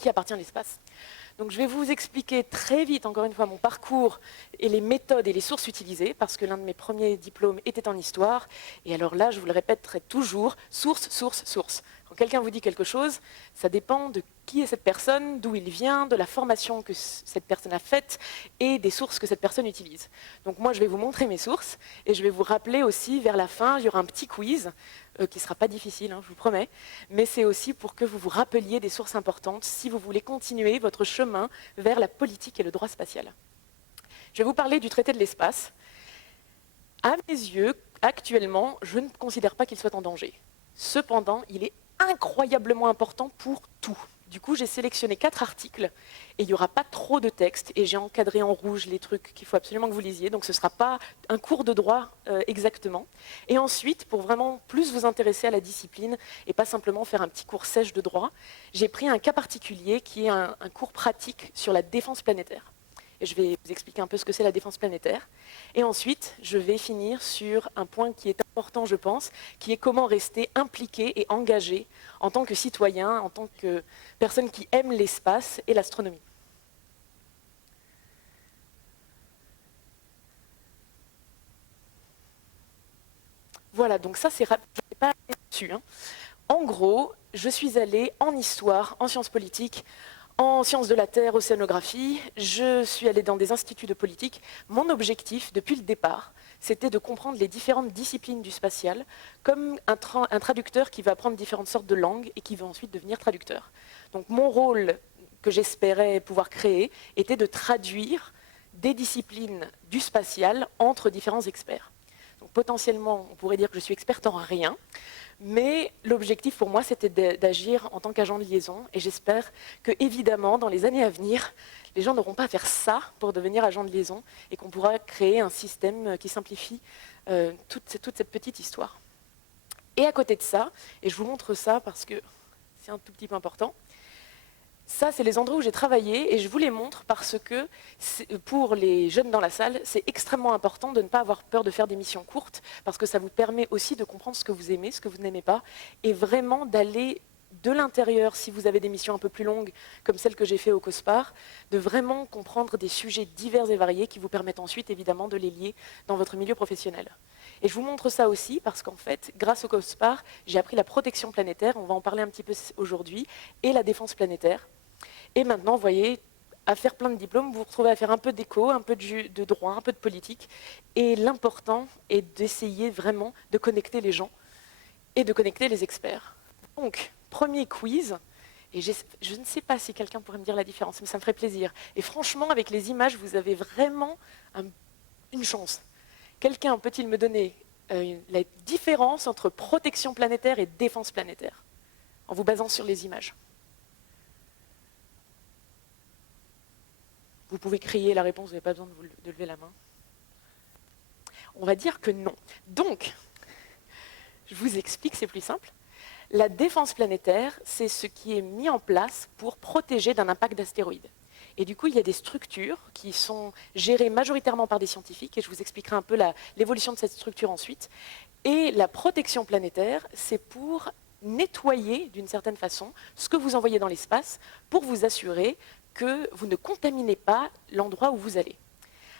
qui appartient à l'espace. Donc je vais vous expliquer très vite, encore une fois, mon parcours et les méthodes et les sources utilisées, parce que l'un de mes premiers diplômes était en histoire. Et alors là, je vous le répéterai toujours, source, source, source. Quand quelqu'un vous dit quelque chose, ça dépend de qui est cette personne, d'où il vient, de la formation que cette personne a faite et des sources que cette personne utilise. Donc moi, je vais vous montrer mes sources et je vais vous rappeler aussi, vers la fin, il y aura un petit quiz qui ne sera pas difficile, je vous promets, mais c'est aussi pour que vous vous rappeliez des sources importantes si vous voulez continuer votre chemin vers la politique et le droit spatial. Je vais vous parler du traité de l'espace. À mes yeux, actuellement, je ne considère pas qu'il soit en danger. Cependant, il est incroyablement important pour tout. Du coup, j'ai sélectionné 4 articles et il n'y aura pas trop de texte et j'ai encadré en rouge les trucs qu'il faut absolument que vous lisiez. Donc ce ne sera pas un cours de droit exactement. Et ensuite, pour vraiment plus vous intéresser à la discipline et pas simplement faire un petit cours sèche de droit, j'ai pris un cas particulier qui est un cours pratique sur la défense planétaire. Et je vais vous expliquer un peu ce que c'est la défense planétaire. Et ensuite, je vais finir sur un point qui est important, je pense, qui est comment rester impliqué et engagé en tant que citoyen, en tant que personne qui aime l'espace et l'astronomie. Voilà, donc ça, c'est rapide, je ne vais pas aller dessus. En gros, je suis allée en histoire, en sciences politiques, en sciences de la Terre, océanographie, je suis allée dans des instituts de politique. Mon objectif, depuis le départ, c'était de comprendre les différentes disciplines du spatial, comme un traducteur qui va apprendre différentes sortes de langues et qui va ensuite devenir traducteur. Donc mon rôle que j'espérais pouvoir créer était de traduire des disciplines du spatial entre différents experts. Donc potentiellement, on pourrait dire que je suis experte en rien, mais l'objectif pour moi, c'était d'agir en tant qu'agent de liaison. Et j'espère que, évidemment, dans les années à venir, les gens n'auront pas à faire ça pour devenir agent de liaison et qu'on pourra créer un système qui simplifie toute cette petite histoire. Et à côté de ça, et je vous montre ça parce que c'est un tout petit peu important, ça, c'est les endroits où j'ai travaillé et je vous les montre parce que pour les jeunes dans la salle, c'est extrêmement important de ne pas avoir peur de faire des missions courtes parce que ça vous permet aussi de comprendre ce que vous aimez, ce que vous n'aimez pas et vraiment d'aller de l'intérieur, si vous avez des missions un peu plus longues comme celle que j'ai fait au COSPAR, de vraiment comprendre des sujets divers et variés qui vous permettent ensuite évidemment de les lier dans votre milieu professionnel. Et je vous montre ça aussi parce qu'en fait, grâce au COSPAR, j'ai appris la protection planétaire, on va en parler un petit peu aujourd'hui, et la défense planétaire. Et maintenant, vous voyez, à faire plein de diplômes, vous vous retrouvez à faire un peu d'éco, un peu de droit, un peu de politique. Et l'important est d'essayer vraiment de connecter les gens et de connecter les experts. Donc, premier quiz. Et je ne sais pas si quelqu'un pourrait me dire la différence, mais ça me ferait plaisir. Et franchement, avec les images, vous avez vraiment une chance. Quelqu'un peut-il me donner la différence entre protection planétaire et défense planétaire, en vous basant sur les images? Vous pouvez crier la réponse, vous n'avez pas besoin de lever la main. On va dire que non. Donc, je vous explique, c'est plus simple. La défense planétaire, c'est ce qui est mis en place pour protéger d'un impact d'astéroïdes. Et du coup, il y a des structures qui sont gérées majoritairement par des scientifiques, et je vous expliquerai un peu l'évolution de cette structure ensuite. Et la protection planétaire, c'est pour nettoyer, d'une certaine façon, ce que vous envoyez dans l'espace, pour vous assurer que vous ne contaminez pas l'endroit où vous allez.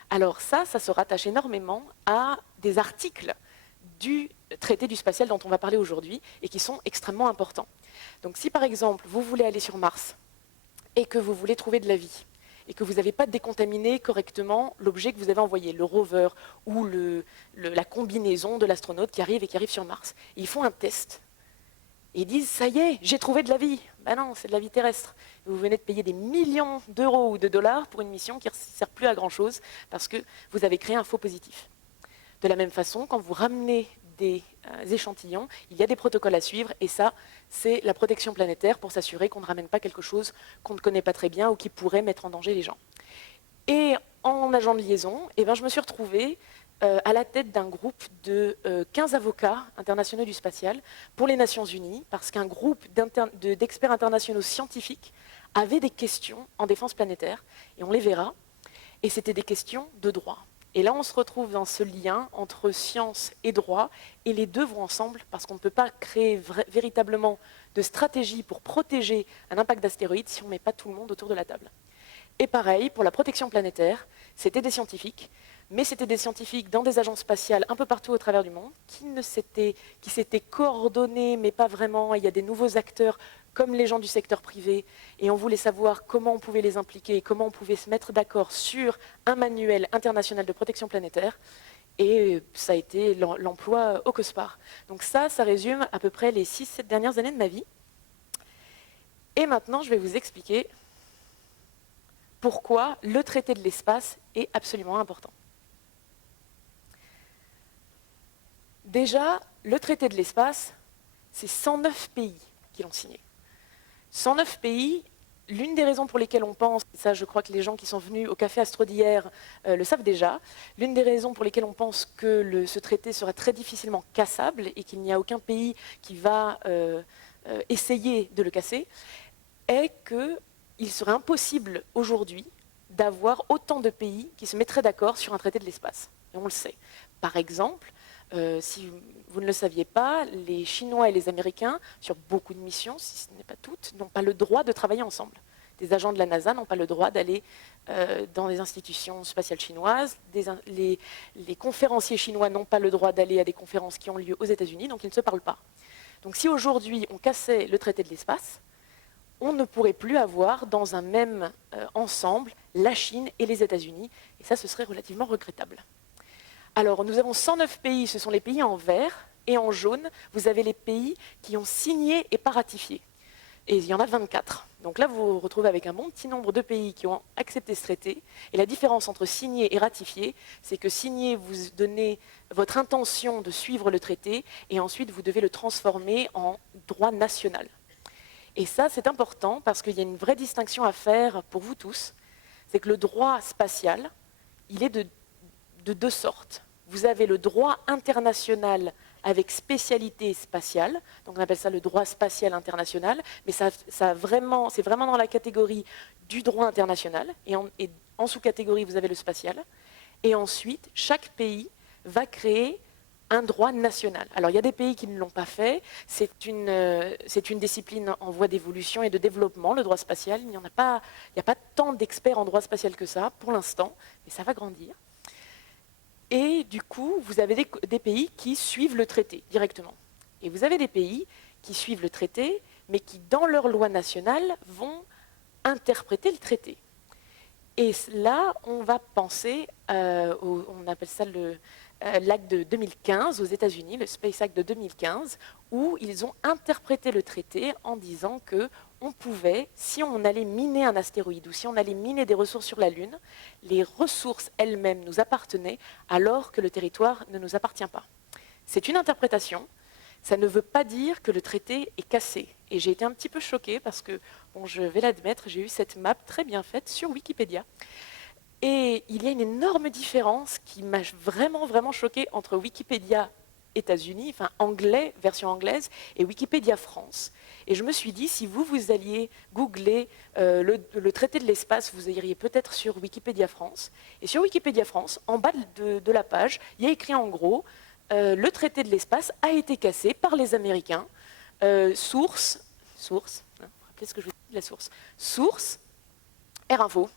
Alors ça se rattache énormément à des articles du traité du spatial dont on va parler aujourd'hui et qui sont extrêmement importants. Donc si par exemple vous voulez aller sur Mars et que vous voulez trouver de la vie et que vous n'avez pas décontaminé correctement l'objet que vous avez envoyé, le rover ou la combinaison de l'astronaute qui arrive sur Mars, ils font un test. Et ils disent, ça y est, j'ai trouvé de la vie. Ben non, c'est de la vie terrestre. Et vous venez de payer des millions d'euros ou de dollars pour une mission qui ne sert plus à grand-chose parce que vous avez créé un faux positif. De la même façon, quand vous ramenez des échantillons, il y a des protocoles à suivre et ça, c'est la protection planétaire pour s'assurer qu'on ne ramène pas quelque chose qu'on ne connaît pas très bien ou qui pourrait mettre en danger les gens. Et en agent de liaison, je me suis retrouvée à la tête d'un groupe de 15 avocats internationaux du spatial pour les Nations Unies, parce qu'un groupe d'experts internationaux scientifiques avait des questions en défense planétaire, et on les verra, et c'était des questions de droit. Et là, on se retrouve dans ce lien entre science et droit, et les deux vont ensemble, parce qu'on ne peut pas créer véritablement de stratégie pour protéger un impact d'astéroïde si on ne met pas tout le monde autour de la table. Et pareil, pour la protection planétaire, c'était des scientifiques, mais c'était des scientifiques dans des agences spatiales un peu partout au travers du monde, qui s'étaient coordonnés, mais pas vraiment. Il y a des nouveaux acteurs, comme les gens du secteur privé, et on voulait savoir comment on pouvait les impliquer et comment on pouvait se mettre d'accord sur un manuel international de protection planétaire. Et ça a été l'emploi au COSPAR. Donc ça résume à peu près les 6-7 dernières années de ma vie. Et maintenant, je vais vous expliquer pourquoi le traité de l'espace est absolument important. Déjà, le traité de l'espace, c'est 109 pays qui l'ont signé. 109 pays, l'une des raisons pour lesquelles on pense, et ça je crois que les gens qui sont venus au Café Astro d'hier le savent déjà, l'une des raisons pour lesquelles on pense que ce traité sera très difficilement cassable et qu'il n'y a aucun pays qui va essayer de le casser, est qu'il serait impossible aujourd'hui d'avoir autant de pays qui se mettraient d'accord sur un traité de l'espace. Et on le sait. Par exemple, si vous ne le saviez pas, les Chinois et les Américains, sur beaucoup de missions, si ce n'est pas toutes, n'ont pas le droit de travailler ensemble. Des agents de la NASA n'ont pas le droit d'aller dans les institutions spatiales chinoises. Les conférenciers chinois n'ont pas le droit d'aller à des conférences qui ont lieu aux États-Unis, donc ils ne se parlent pas. Donc si aujourd'hui on cassait le traité de l'espace, on ne pourrait plus avoir dans un même ensemble la Chine et les États-Unis, et ça, ce serait relativement regrettable. Alors, nous avons 109 pays, ce sont les pays en vert, et en jaune, vous avez les pays qui ont signé et pas ratifié. Et il y en a 24. Donc là, vous vous retrouvez avec un bon petit nombre de pays qui ont accepté ce traité. Et la différence entre signer et ratifier, c'est que signer, vous donnez votre intention de suivre le traité, et ensuite, vous devez le transformer en droit national. Et ça, c'est important parce qu'il y a une vraie distinction à faire pour vous tous. C'est que le droit spatial, il est de deux sortes. Vous avez le droit international avec spécialité spatiale, donc on appelle ça le droit spatial international, mais c'est vraiment dans la catégorie du droit international, et en sous-catégorie, vous avez le spatial. Et ensuite, chaque pays va créer un droit national. Alors, il y a des pays qui ne l'ont pas fait. C'est une discipline en voie d'évolution et de développement, le droit spatial. Il n'y a pas tant d'experts en droit spatial que ça, pour l'instant, mais ça va grandir. Et du coup, vous avez des pays qui suivent le traité directement. Et vous avez des pays qui suivent le traité, mais qui, dans leur loi nationale, vont interpréter le traité. Et là, on va penser, on appelle ça l'acte de 2015 aux États-Unis, le Space Act de 2015, où ils ont interprété le traité en disant qu'on pouvait, si on allait miner un astéroïde ou si on allait miner des ressources sur la Lune, les ressources elles-mêmes nous appartenaient alors que le territoire ne nous appartient pas. C'est une interprétation. Ça ne veut pas dire que le traité est cassé. Et j'ai été un petit peu choquée parce que, bon, je vais l'admettre, j'ai eu cette map très bien faite sur Wikipédia. Et il y a une énorme différence qui m'a vraiment, vraiment choquée entre Wikipédia États-Unis, enfin anglais, version anglaise, et Wikipédia France. Et je me suis dit, si vous alliez googler le traité de l'espace, vous iriez peut-être sur Wikipédia France. Et sur Wikipédia France, en bas de la page, il y a écrit en gros, le traité de l'espace a été cassé par les Américains. Source, rappelez ce que je vous dis de la source. Source, R-Info.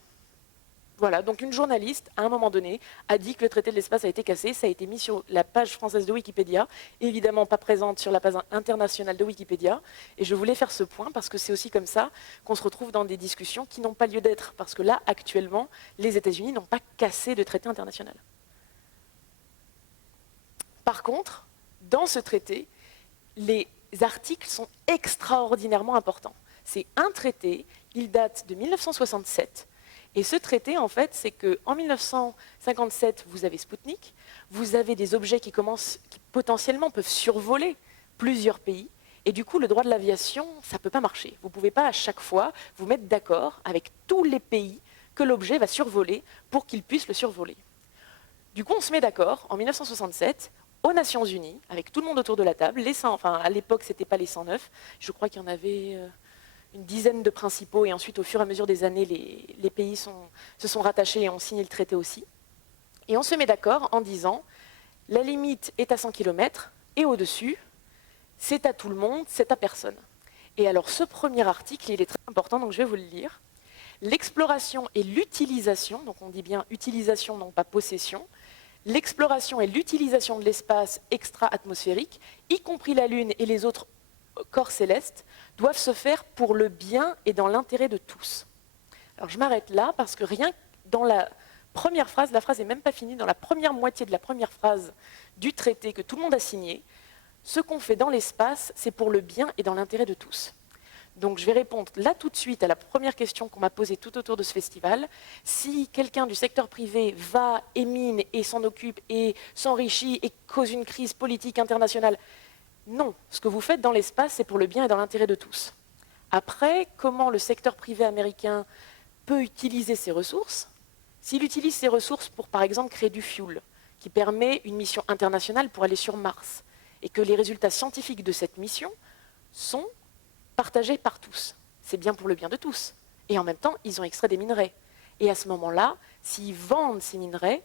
Voilà, donc une journaliste, à un moment donné, a dit que le traité de l'espace a été cassé. Ça a été mis sur la page française de Wikipédia, évidemment pas présente sur la page internationale de Wikipédia. Et je voulais faire ce point parce que c'est aussi comme ça qu'on se retrouve dans des discussions qui n'ont pas lieu d'être. Parce que là, actuellement, les États-Unis n'ont pas cassé de traité international. Par contre, dans ce traité, les articles sont extraordinairement importants. C'est un traité, il date de 1967. Et ce traité, en fait, c'est qu'en 1957, vous avez Sputnik, vous avez des objets qui potentiellement peuvent survoler plusieurs pays, et du coup, le droit de l'aviation, ça ne peut pas marcher. Vous ne pouvez pas à chaque fois vous mettre d'accord avec tous les pays que l'objet va survoler pour qu'il puisse le survoler. Du coup, on se met d'accord, en 1967, aux Nations Unies, avec tout le monde autour de la table, à l'époque, ce n'était pas les 109, je crois qu'il y en avait une dizaine de principaux, et ensuite, au fur et à mesure des années, les pays se sont rattachés et ont signé le traité aussi. Et on se met d'accord en disant, la limite est à 100 km, et au-dessus, c'est à tout le monde, c'est à personne. Et alors ce premier article, il est très important, donc je vais vous le lire. L'exploration et l'utilisation, donc on dit bien utilisation, non pas possession, l'exploration et l'utilisation de l'espace extra-atmosphérique, y compris la Lune et les autres corps célestes, doivent se faire pour le bien et dans l'intérêt de tous. Alors je m'arrête là parce que rien que dans la première phrase, la phrase n'est même pas finie, dans la première moitié de la première phrase du traité que tout le monde a signé, ce qu'on fait dans l'espace, c'est pour le bien et dans l'intérêt de tous. Donc je vais répondre là tout de suite à la première question qu'on m'a posée tout autour de ce festival. Si quelqu'un du secteur privé va et mine et s'en occupe et s'enrichit et cause une crise politique internationale, non. Ce que vous faites dans l'espace, c'est pour le bien et dans l'intérêt de tous. Après, comment le secteur privé américain peut utiliser ses ressources? S'il utilise ses ressources pour, par exemple, créer du fuel, qui permet une mission internationale pour aller sur Mars, et que les résultats scientifiques de cette mission sont partagés par tous. C'est bien pour le bien de tous. Et en même temps, ils ont extrait des minerais. Et à ce moment-là, s'ils vendent ces minerais,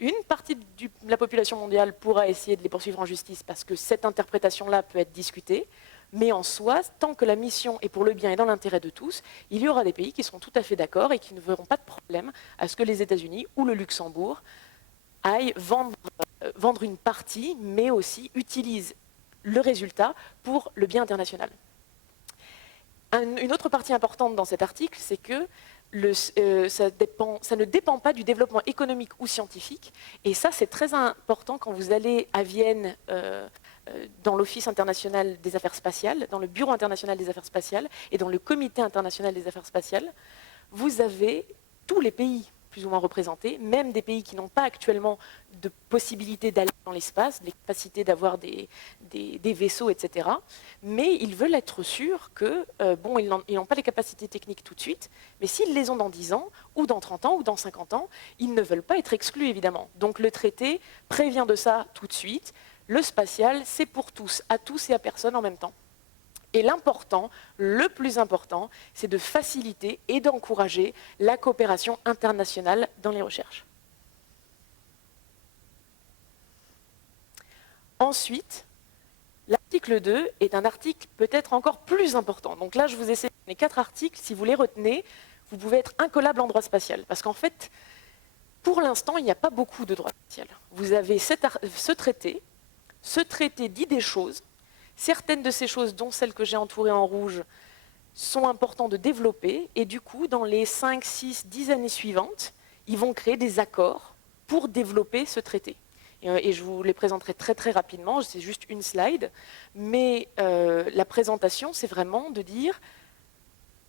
une partie de la population mondiale pourra essayer de les poursuivre en justice parce que cette interprétation-là peut être discutée. Mais en soi, tant que la mission est pour le bien et dans l'intérêt de tous, il y aura des pays qui seront tout à fait d'accord et qui ne verront pas de problème à ce que les États-Unis ou le Luxembourg aillent vendre une partie, mais aussi utilisent le résultat pour le bien international. Une autre partie importante dans cet article, c'est que ça ne dépend pas du développement économique ou scientifique. Et ça, c'est très important quand vous allez à Vienne dans l'Office international des affaires spatiales, dans le Bureau international des affaires spatiales et dans le Comité international des affaires spatiales. Vous avez tous les pays plus ou moins représentés, même des pays qui n'ont pas actuellement de possibilité d'aller dans l'espace, des capacités d'avoir des vaisseaux, etc. Mais ils veulent être sûrs que, ils n'ont pas les capacités techniques tout de suite, mais s'ils les ont dans 10 ans, ou dans 30 ans, ou dans 50 ans, ils ne veulent pas être exclus, évidemment. Donc le traité prévient de ça tout de suite. Le spatial, c'est pour tous, à tous et à personne en même temps. Et l'important, le plus important, c'est de faciliter et d'encourager la coopération internationale dans les recherches. Ensuite, l'article 2 est un article peut-être encore plus important. Donc là, je vous ai sélectionné 4 articles. Si vous les retenez, vous pouvez être incollable en droit spatial. Parce qu'en fait, pour l'instant, il n'y a pas beaucoup de droit spatial. Vous avez ce traité dit des choses. Certaines de ces choses, dont celles que j'ai entourées en rouge, sont importantes de développer. Et du coup, dans les 5, 6, 10 années suivantes, ils vont créer des accords pour développer ce traité. Et je vous les présenterai très très rapidement, c'est juste une slide. Mais la présentation, c'est vraiment de dire,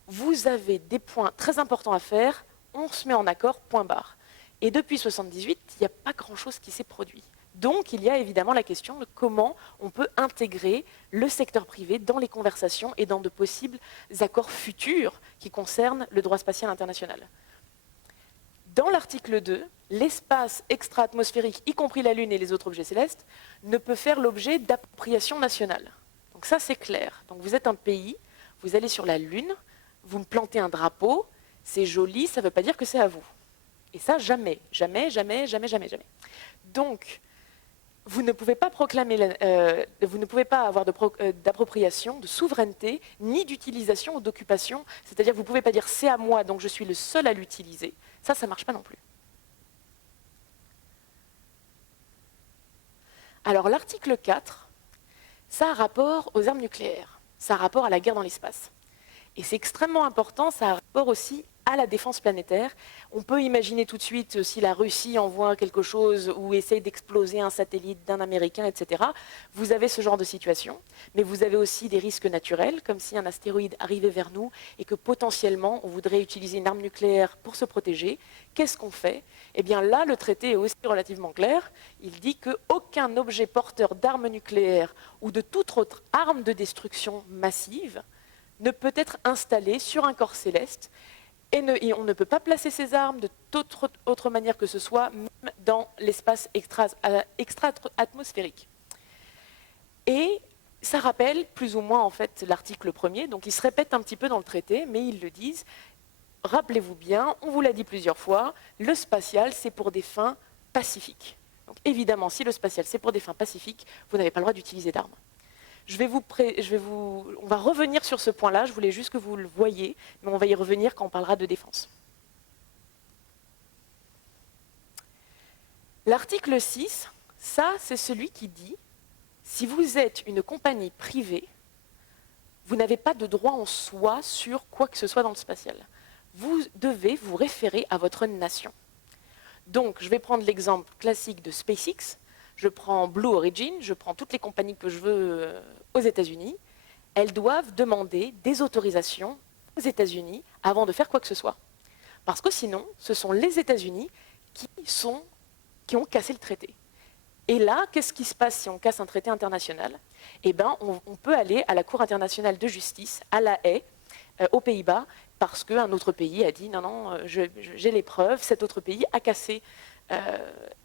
vous avez des points très importants à faire, on se met en accord, point barre. Et depuis 1978, il n'y a pas grand-chose qui s'est produit. Donc, il y a évidemment la question de comment on peut intégrer le secteur privé dans les conversations et dans de possibles accords futurs qui concernent le droit spatial international. Dans l'article 2, l'espace extra-atmosphérique, y compris la Lune et les autres objets célestes, ne peut faire l'objet d'appropriation nationale. Donc ça, c'est clair. Donc vous êtes un pays, vous allez sur la Lune, vous me plantez un drapeau, c'est joli, ça ne veut pas dire que c'est à vous. Et ça, jamais, jamais, jamais, jamais, jamais, jamais. Donc, vous ne pouvez pas proclamer, vous ne pouvez pas avoir d'appropriation, de souveraineté, ni d'utilisation ou d'occupation. C'est-à-dire que vous ne pouvez pas dire c'est à moi, donc je suis le seul à l'utiliser. Ça ne marche pas non plus. Alors l'article 4, ça a rapport aux armes nucléaires, ça a rapport à la guerre dans l'espace. Et c'est extrêmement important, ça a rapport aussi à la défense planétaire. On peut imaginer tout de suite si la Russie envoie quelque chose ou essaye d'exploser un satellite d'un Américain, etc. Vous avez ce genre de situation, mais vous avez aussi des risques naturels, comme si un astéroïde arrivait vers nous et que potentiellement on voudrait utiliser une arme nucléaire pour se protéger. Qu'est-ce qu'on fait? Eh bien là, le traité est aussi relativement clair. Il dit qu'aucun objet porteur d'armes nucléaires ou de toute autre arme de destruction massive ne peut être installé sur un corps céleste et on ne peut pas placer ces armes de toute autre manière que ce soit, même dans l'espace extra-atmosphérique. Et ça rappelle plus ou moins en fait l'article 1er, donc il se répète un petit peu dans le traité, mais ils le disent. Rappelez-vous bien, on vous l'a dit plusieurs fois, le spatial c'est pour des fins pacifiques. Donc évidemment, si le spatial c'est pour des fins pacifiques, vous n'avez pas le droit d'utiliser d'armes. On va revenir sur ce point-là, je voulais juste que vous le voyiez, mais on va y revenir quand on parlera de défense. L'article 6, ça, c'est celui qui dit, si vous êtes une compagnie privée, vous n'avez pas de droit en soi sur quoi que ce soit dans le spatial. Vous devez vous référer à votre nation. Donc, je vais prendre l'exemple classique de SpaceX. Je prends Blue Origin, je prends toutes les compagnies que je veux aux États-Unis. Elles doivent demander des autorisations aux États-Unis avant de faire quoi que ce soit. Parce que sinon, ce sont les États-Unis qui ont cassé le traité. Et là, qu'est-ce qui se passe si on casse un traité international? Eh bien, on peut aller à la Cour internationale de justice, à La Haye, aux Pays-Bas, parce qu'un autre pays a dit non, non, j'ai les preuves, cet autre pays a cassé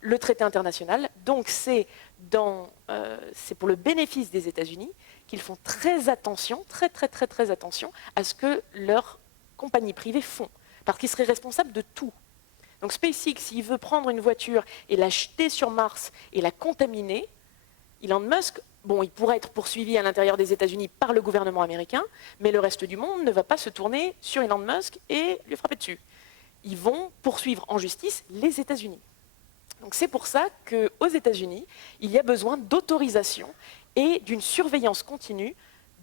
le traité international. Donc c'est pour le bénéfice des États-Unis qu'ils font très attention, très attention à ce que leurs compagnies privées font, parce qu'ils seraient responsables de tout. Donc SpaceX, s'il veut prendre une voiture et la jeter sur Mars et la contaminer, Elon Musk, bon, il pourrait être poursuivi à l'intérieur des États-Unis par le gouvernement américain, mais le reste du monde ne va pas se tourner sur Elon Musk et lui frapper dessus. Ils vont poursuivre en justice les États-Unis. Donc c'est pour ça qu'aux États-Unis, il y a besoin d'autorisation et d'une surveillance continue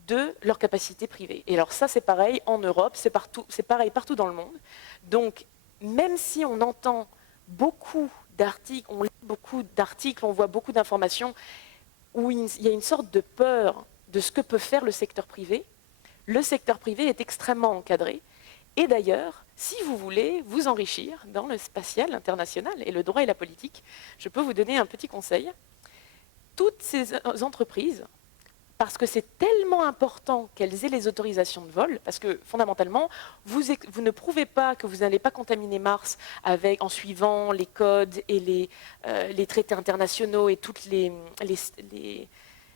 de leur capacité privée. Et alors ça, c'est pareil en Europe, c'est pareil partout dans le monde. Donc même si on entend beaucoup d'articles, on lit beaucoup d'articles, on voit beaucoup d'informations où il y a une sorte de peur de ce que peut faire le secteur privé, le secteur privé est extrêmement encadré. Et d'ailleurs, si vous voulez vous enrichir dans le spatial international et le droit et la politique, je peux vous donner un petit conseil. Toutes ces entreprises, parce que c'est tellement important qu'elles aient les autorisations de vol, parce que fondamentalement, vous ne prouvez pas que vous n'allez pas contaminer Mars en suivant les codes et les traités internationaux et toutes les...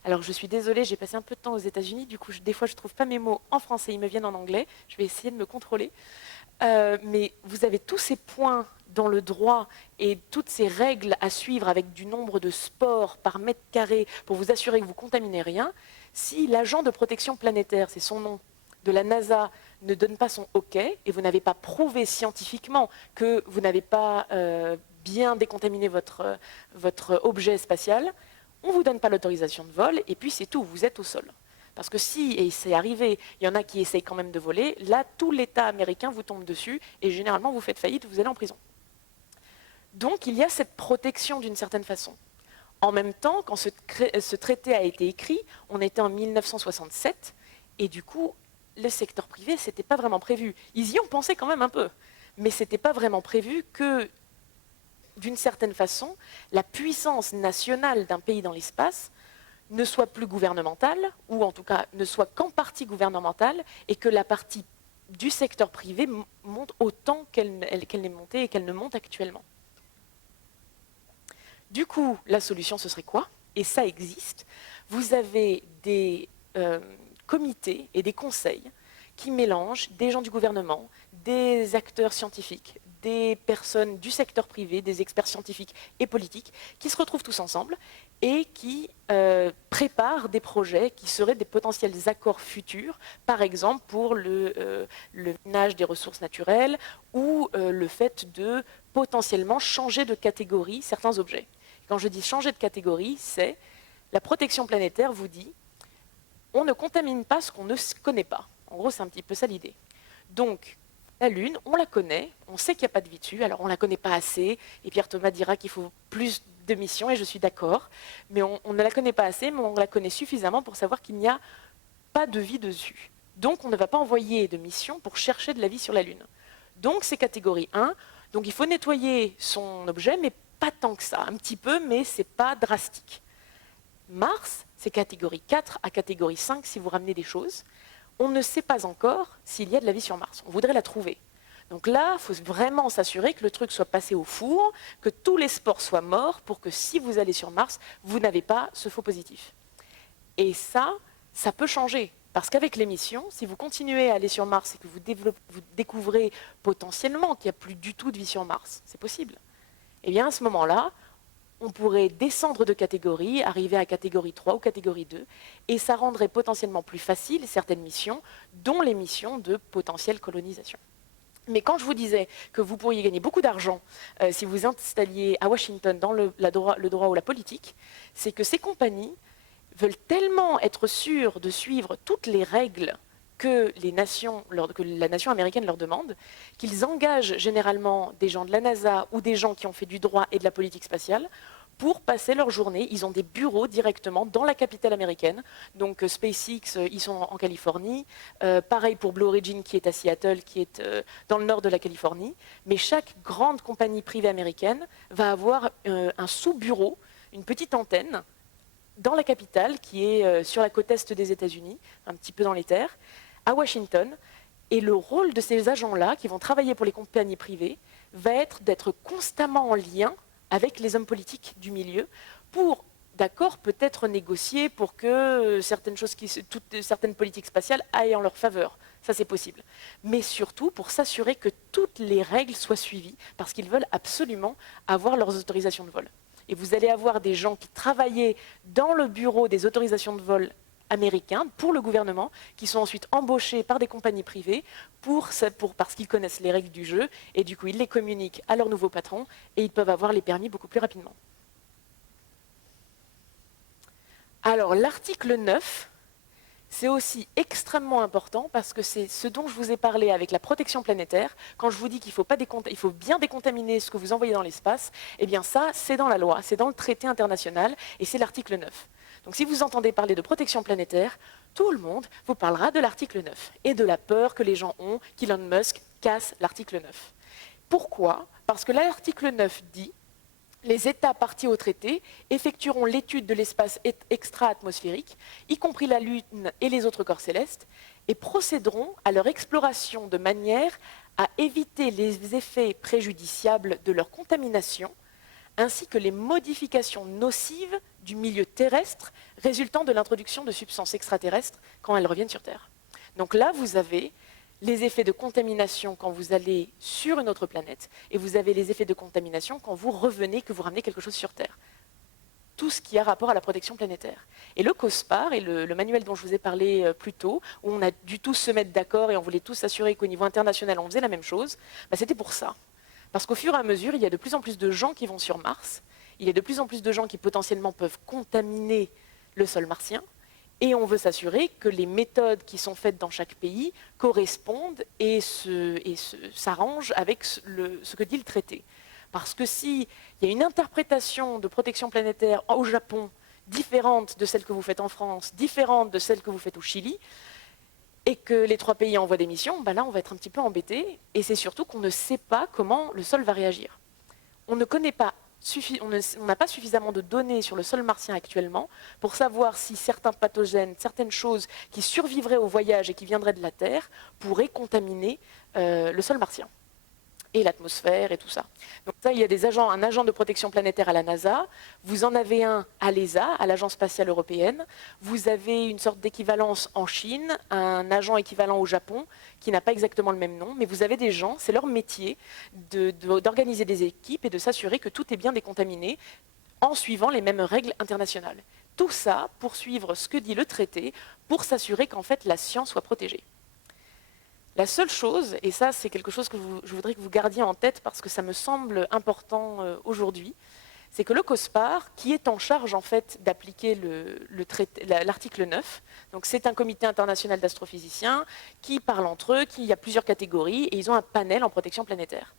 Alors je suis désolée, j'ai passé un peu de temps aux États-Unis, du coup des fois je ne trouve pas mes mots en français, ils me viennent en anglais, je vais essayer de me contrôler. Mais vous avez tous ces points dans le droit et toutes ces règles à suivre avec du nombre de sports par mètre carré pour vous assurer que vous ne contaminez rien. Si l'agent de protection planétaire, c'est son nom, de la NASA, ne donne pas son OK et vous n'avez pas prouvé scientifiquement que vous n'avez pas bien décontaminé votre objet spatial, on ne vous donne pas l'autorisation de vol et puis c'est tout, vous êtes au sol. Parce que si, et c'est arrivé, il y en a qui essayent quand même de voler, là, tout l'État américain vous tombe dessus et généralement vous faites faillite, vous allez en prison. Donc il y a cette protection d'une certaine façon. En même temps, quand ce traité a été écrit, on était en 1967 et du coup, le secteur privé, ce n'était pas vraiment prévu. Ils y ont pensé quand même un peu, mais ce n'était pas vraiment prévu que, d'une certaine façon, la puissance nationale d'un pays dans l'espace ne soit plus gouvernementale, ou en tout cas ne soit qu'en partie gouvernementale, et que la partie du secteur privé monte autant qu'elle n'est montée et qu'elle ne monte actuellement. Du coup, la solution, ce serait quoi? Et ça existe. Vous avez des comités et des conseils qui mélangent des gens du gouvernement, des acteurs scientifiques, des personnes du secteur privé, des experts scientifiques et politiques, qui se retrouvent tous ensemble et qui préparent des projets qui seraient des potentiels accords futurs, par exemple pour le minage des ressources naturelles ou le fait de potentiellement changer de catégorie certains objets. Quand je dis changer de catégorie, c'est la protection planétaire vous dit on ne contamine pas ce qu'on ne connaît pas. En gros, c'est un petit peu ça l'idée. Donc, la Lune, on la connaît, on sait qu'il n'y a pas de vie dessus, alors on ne la connaît pas assez, et Pierre Thomas dira qu'il faut plus de missions, et je suis d'accord, mais on ne la connaît pas assez, mais on la connaît suffisamment pour savoir qu'il n'y a pas de vie dessus. Donc on ne va pas envoyer de mission pour chercher de la vie sur la Lune. Donc c'est catégorie 1, donc il faut nettoyer son objet, mais pas tant que ça, un petit peu, mais ce n'est pas drastique. Mars, c'est catégorie 4 à catégorie 5 si vous ramenez des choses. On ne sait pas encore s'il y a de la vie sur Mars. On voudrait la trouver. Donc là, il faut vraiment s'assurer que le truc soit passé au four, que tous les spores soient morts pour que si vous allez sur Mars, vous n'avez pas ce faux positif. Et ça peut changer. Parce qu'avec les missions, si vous continuez à aller sur Mars et que vous découvrez potentiellement qu'il n'y a plus du tout de vie sur Mars, c'est possible. Et bien à ce moment-là, on pourrait descendre de catégorie, arriver à catégorie 3 ou catégorie 2, et ça rendrait potentiellement plus facile certaines missions, dont les missions de potentielle colonisation. Mais quand je vous disais que vous pourriez gagner beaucoup d'argent si vous installiez à Washington dans le droit ou la politique, c'est que ces compagnies veulent tellement être sûres de suivre toutes les règles que la nation américaine leur demande, qu'ils engagent généralement des gens de la NASA ou des gens qui ont fait du droit et de la politique spatiale pour passer leur journée. Ils ont des bureaux directement dans la capitale américaine. Donc SpaceX, ils sont en Californie. Pareil pour Blue Origin qui est à Seattle, qui est dans le nord de la Californie. Mais chaque grande compagnie privée américaine va avoir un sous-bureau, une petite antenne, dans la capitale, qui est sur la côte est des États-Unis, un petit peu dans les terres, à Washington. Et le rôle de ces agents-là, qui vont travailler pour les compagnies privées, va être d'être constamment en lien avec les hommes politiques du milieu pour, d'accord, peut-être négocier pour que certaines politiques spatiales aillent en leur faveur. Ça, c'est possible. Mais surtout pour s'assurer que toutes les règles soient suivies, parce qu'ils veulent absolument avoir leurs autorisations de vol. Et vous allez avoir des gens qui travaillaient dans le bureau des autorisations de vol américains pour le gouvernement, qui sont ensuite embauchés par des compagnies privées parce qu'ils connaissent les règles du jeu, et du coup ils les communiquent à leur nouveau patron, et ils peuvent avoir les permis beaucoup plus rapidement. Alors l'article 9, c'est aussi extrêmement important parce que c'est ce dont je vous ai parlé avec la protection planétaire. Quand je vous dis qu'il faut bien décontaminer ce que vous envoyez dans l'espace, eh bien ça, c'est dans la loi, c'est dans le traité international, et c'est l'article 9. Donc si vous entendez parler de protection planétaire, tout le monde vous parlera de l'article 9 et de la peur que les gens ont qu'Elon Musk casse l'article 9. Pourquoi ? Parce que l'article 9 dit « Les États partis au traité effectueront l'étude de l'espace extra-atmosphérique, y compris la Lune et les autres corps célestes, et procéderont à leur exploration de manière à éviter les effets préjudiciables de leur contamination, ainsi que les modifications nocives du milieu terrestre résultant de l'introduction de substances extraterrestres quand elles reviennent sur Terre. » Donc là, vous avez les effets de contamination quand vous allez sur une autre planète, et vous avez les effets de contamination quand vous revenez, que vous ramenez quelque chose sur Terre. Tout ce qui a rapport à la protection planétaire. Et le COSPAR, et le manuel dont je vous ai parlé plus tôt, où on a dû tous se mettre d'accord et on voulait tous s'assurer qu'au niveau international, on faisait la même chose, c'était pour ça. Parce qu'au fur et à mesure, il y a de plus en plus de gens qui vont sur Mars, il y a de plus en plus de gens qui potentiellement peuvent contaminer le sol martien, et on veut s'assurer que les méthodes qui sont faites dans chaque pays correspondent et s'arrangent avec ce que dit le traité. Parce que s'il y a une interprétation de protection planétaire au Japon différente de celle que vous faites en France, différente de celle que vous faites au Chili, et que les 3 pays envoient des missions, là on va être un petit peu embêté, et c'est surtout qu'on ne sait pas comment le sol va réagir. On n'a pas suffisamment de données sur le sol martien actuellement pour savoir si certains pathogènes, certaines choses qui survivraient au voyage et qui viendraient de la Terre pourraient contaminer le sol martien et l'atmosphère et tout ça. Donc ça, il y a un agent de protection planétaire à la NASA, vous en avez un à l'ESA, à l'Agence spatiale européenne, vous avez une sorte d'équivalence en Chine, un agent équivalent au Japon, qui n'a pas exactement le même nom, mais vous avez des gens, c'est leur métier d'organiser des équipes et de s'assurer que tout est bien décontaminé en suivant les mêmes règles internationales. Tout ça pour suivre ce que dit le traité, pour s'assurer qu'en fait la science soit protégée. La seule chose, et ça c'est quelque chose que je voudrais que vous gardiez en tête parce que ça me semble important aujourd'hui, c'est que le COSPAR, qui est en charge en fait d'appliquer l'article 9, donc c'est un comité international d'astrophysiciens qui parlent entre eux, qui y a plusieurs catégories, et ils ont un panel en protection planétaire.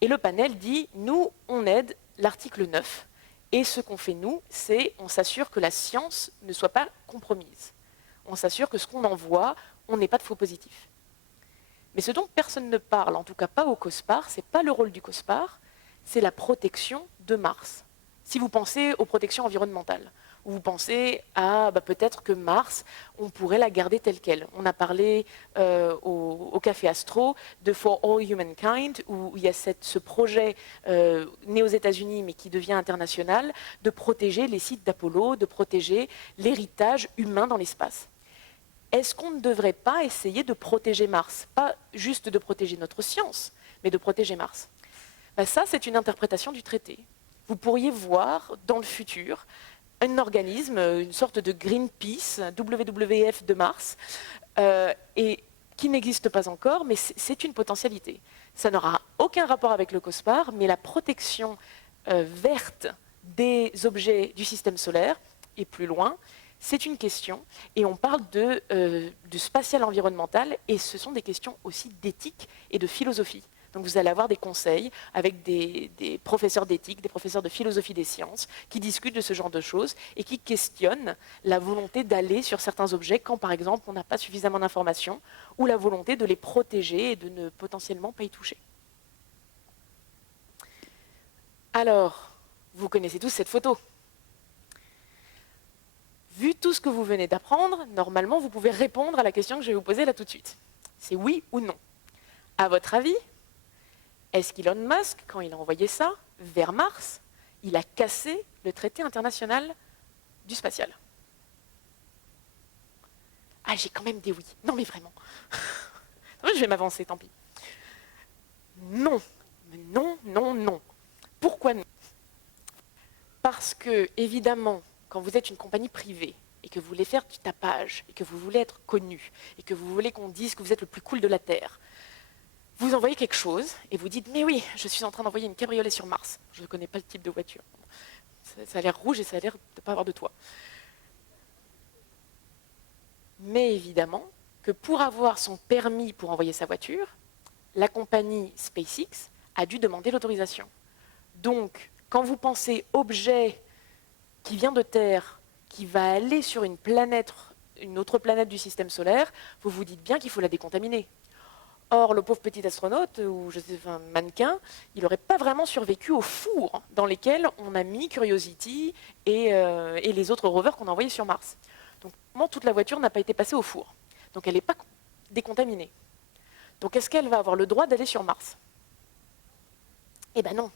Et le panel dit, nous, on aide l'article 9, et ce qu'on fait nous, c'est on s'assure que la science ne soit pas compromise. On s'assure que ce qu'on envoie, on n'ait pas de faux positifs. Mais ce dont personne ne parle, en tout cas pas au COSPAR, ce n'est pas le rôle du COSPAR, c'est la protection de Mars. Si vous pensez aux protections environnementales, ou vous pensez à peut-être que Mars, on pourrait la garder telle qu'elle. On a parlé au Café Astro de For All Humankind, où il y a ce projet né aux États-Unis mais qui devient international, de protéger les sites d'Apollo, de protéger l'héritage humain dans l'espace. Est-ce qu'on ne devrait pas essayer de protéger Mars? Pas juste de protéger notre science, mais de protéger Mars. Ça, c'est une interprétation du traité. vous pourriez voir dans le futur un organisme, une sorte de Greenpeace, WWF de Mars, et qui n'existe pas encore, mais c'est une potentialité. Ça n'aura aucun rapport avec le COSPAR, mais la protection verte des objets du système solaire, et plus loin, c'est une question, et on parle de spatial environnemental, et ce sont des questions aussi d'éthique et de philosophie. Donc vous allez avoir des conseils avec des professeurs d'éthique, des professeurs de philosophie des sciences, qui discutent de ce genre de choses et qui questionnent la volonté d'aller sur certains objets quand, par exemple, on n'a pas suffisamment d'informations, ou la volonté de les protéger et de ne potentiellement pas y toucher. Alors, vous connaissez tous cette photo. Vu tout ce que vous venez d'apprendre, normalement, vous pouvez répondre à la question que je vais vous poser là tout de suite. C'est oui ou non. À votre avis, est-ce qu'Elon Musk, quand il a envoyé ça vers Mars, il a cassé le traité international du spatial? Ah, j'ai quand même des oui. Non, mais vraiment. Je vais m'avancer, tant pis. Non. Non, non, non. Pourquoi non? Parce que, évidemment, quand vous êtes une compagnie privée et que vous voulez faire du tapage, et que vous voulez être connu, et que vous voulez qu'on dise que vous êtes le plus cool de la Terre, vous envoyez quelque chose et vous dites « Mais oui, je suis en train d'envoyer une cabriolet sur Mars. Je ne connais pas le type de voiture. Ça a l'air rouge et ça a l'air de ne pas avoir de toit. » Mais évidemment que pour avoir son permis pour envoyer sa voiture, la compagnie SpaceX a dû demander l'autorisation. Donc, quand vous pensez objet qui vient de Terre, qui va aller sur une autre planète du système solaire, vous vous dites bien qu'il faut la décontaminer. Or, le pauvre petit astronaute, ou je sais, un mannequin, il n'aurait pas vraiment survécu aux fours dans lesquels on a mis Curiosity et les autres rovers qu'on a envoyés sur Mars. Donc, toute la voiture n'a pas été passée au four. Donc, elle n'est pas décontaminée. Donc, est-ce qu'elle va avoir le droit d'aller sur Mars? Eh bien non.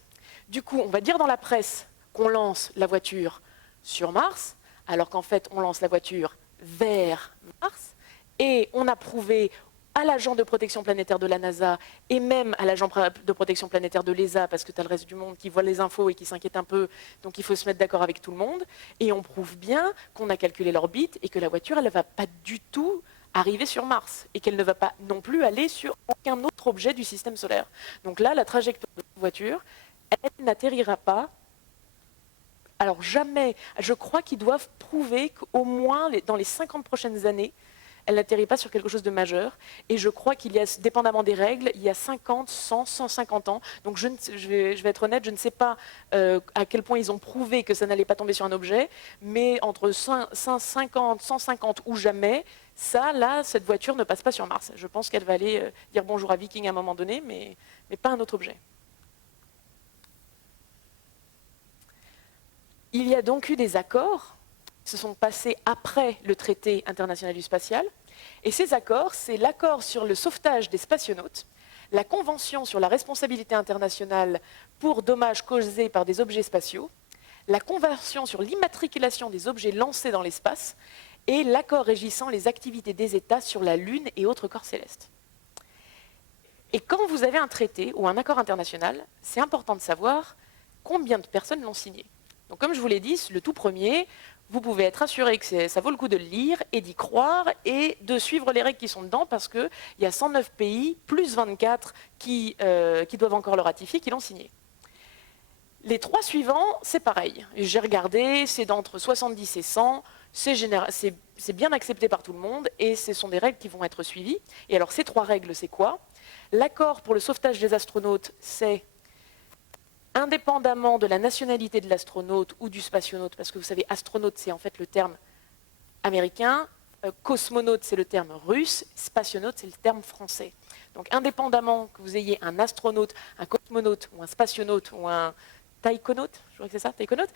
Du coup, on va dire dans la presse qu'on lance la voiture sur Mars, alors qu'en fait, on lance la voiture vers Mars, et on a prouvé à l'agent de protection planétaire de la NASA et même à l'agent de protection planétaire de l'ESA, parce que tu as le reste du monde qui voit les infos et qui s'inquiète un peu, donc il faut se mettre d'accord avec tout le monde, et on prouve bien qu'on a calculé l'orbite et que la voiture, elle ne va pas du tout arriver sur Mars, et qu'elle ne va pas non plus aller sur aucun autre objet du système solaire. Donc là, la trajectoire de la voiture, elle n'atterrira pas. Alors jamais, je crois qu'ils doivent prouver qu'au moins dans les 50 prochaines années, elle n'atterrit pas sur quelque chose de majeur. Et je crois qu'il y a, dépendamment des règles, il y a 50, 100, 150 ans. Donc je vais être honnête, je ne sais pas à quel point ils ont prouvé que ça n'allait pas tomber sur un objet, mais entre 50, 150 ou jamais, cette voiture ne passe pas sur Mars. Je pense qu'elle va aller dire bonjour à Viking à un moment donné, mais pas un autre objet. Il y a donc eu des accords qui se sont passés après le traité international du spatial. Et ces accords, c'est l'accord sur le sauvetage des spationautes, la convention sur la responsabilité internationale pour dommages causés par des objets spatiaux, la convention sur l'immatriculation des objets lancés dans l'espace et l'accord régissant les activités des États sur la Lune et autres corps célestes. Et quand vous avez un traité ou un accord international, c'est important de savoir combien de personnes l'ont signé. Donc, comme je vous l'ai dit, le tout premier, vous pouvez être assuré que ça vaut le coup de le lire et d'y croire et de suivre les règles qui sont dedans, parce qu'il y a 109 pays, plus 24 qui doivent encore le ratifier, qui l'ont signé. Les 3 suivants, c'est pareil. J'ai regardé, c'est d'entre 70 et 100, c'est bien accepté par tout le monde et ce sont des règles qui vont être suivies. Et alors, ces 3 règles, c'est quoi? L'accord pour le sauvetage des astronautes, c'est indépendamment de la nationalité de l'astronaute ou du spationaute, parce que vous savez, astronaute, c'est en fait le terme américain, cosmonaute, c'est le terme russe, spationaute, c'est le terme français. Donc, indépendamment que vous ayez un astronaute, un cosmonaute, ou un spationaute, ou un taïkonaute, je crois que c'est ça, taïkonaute,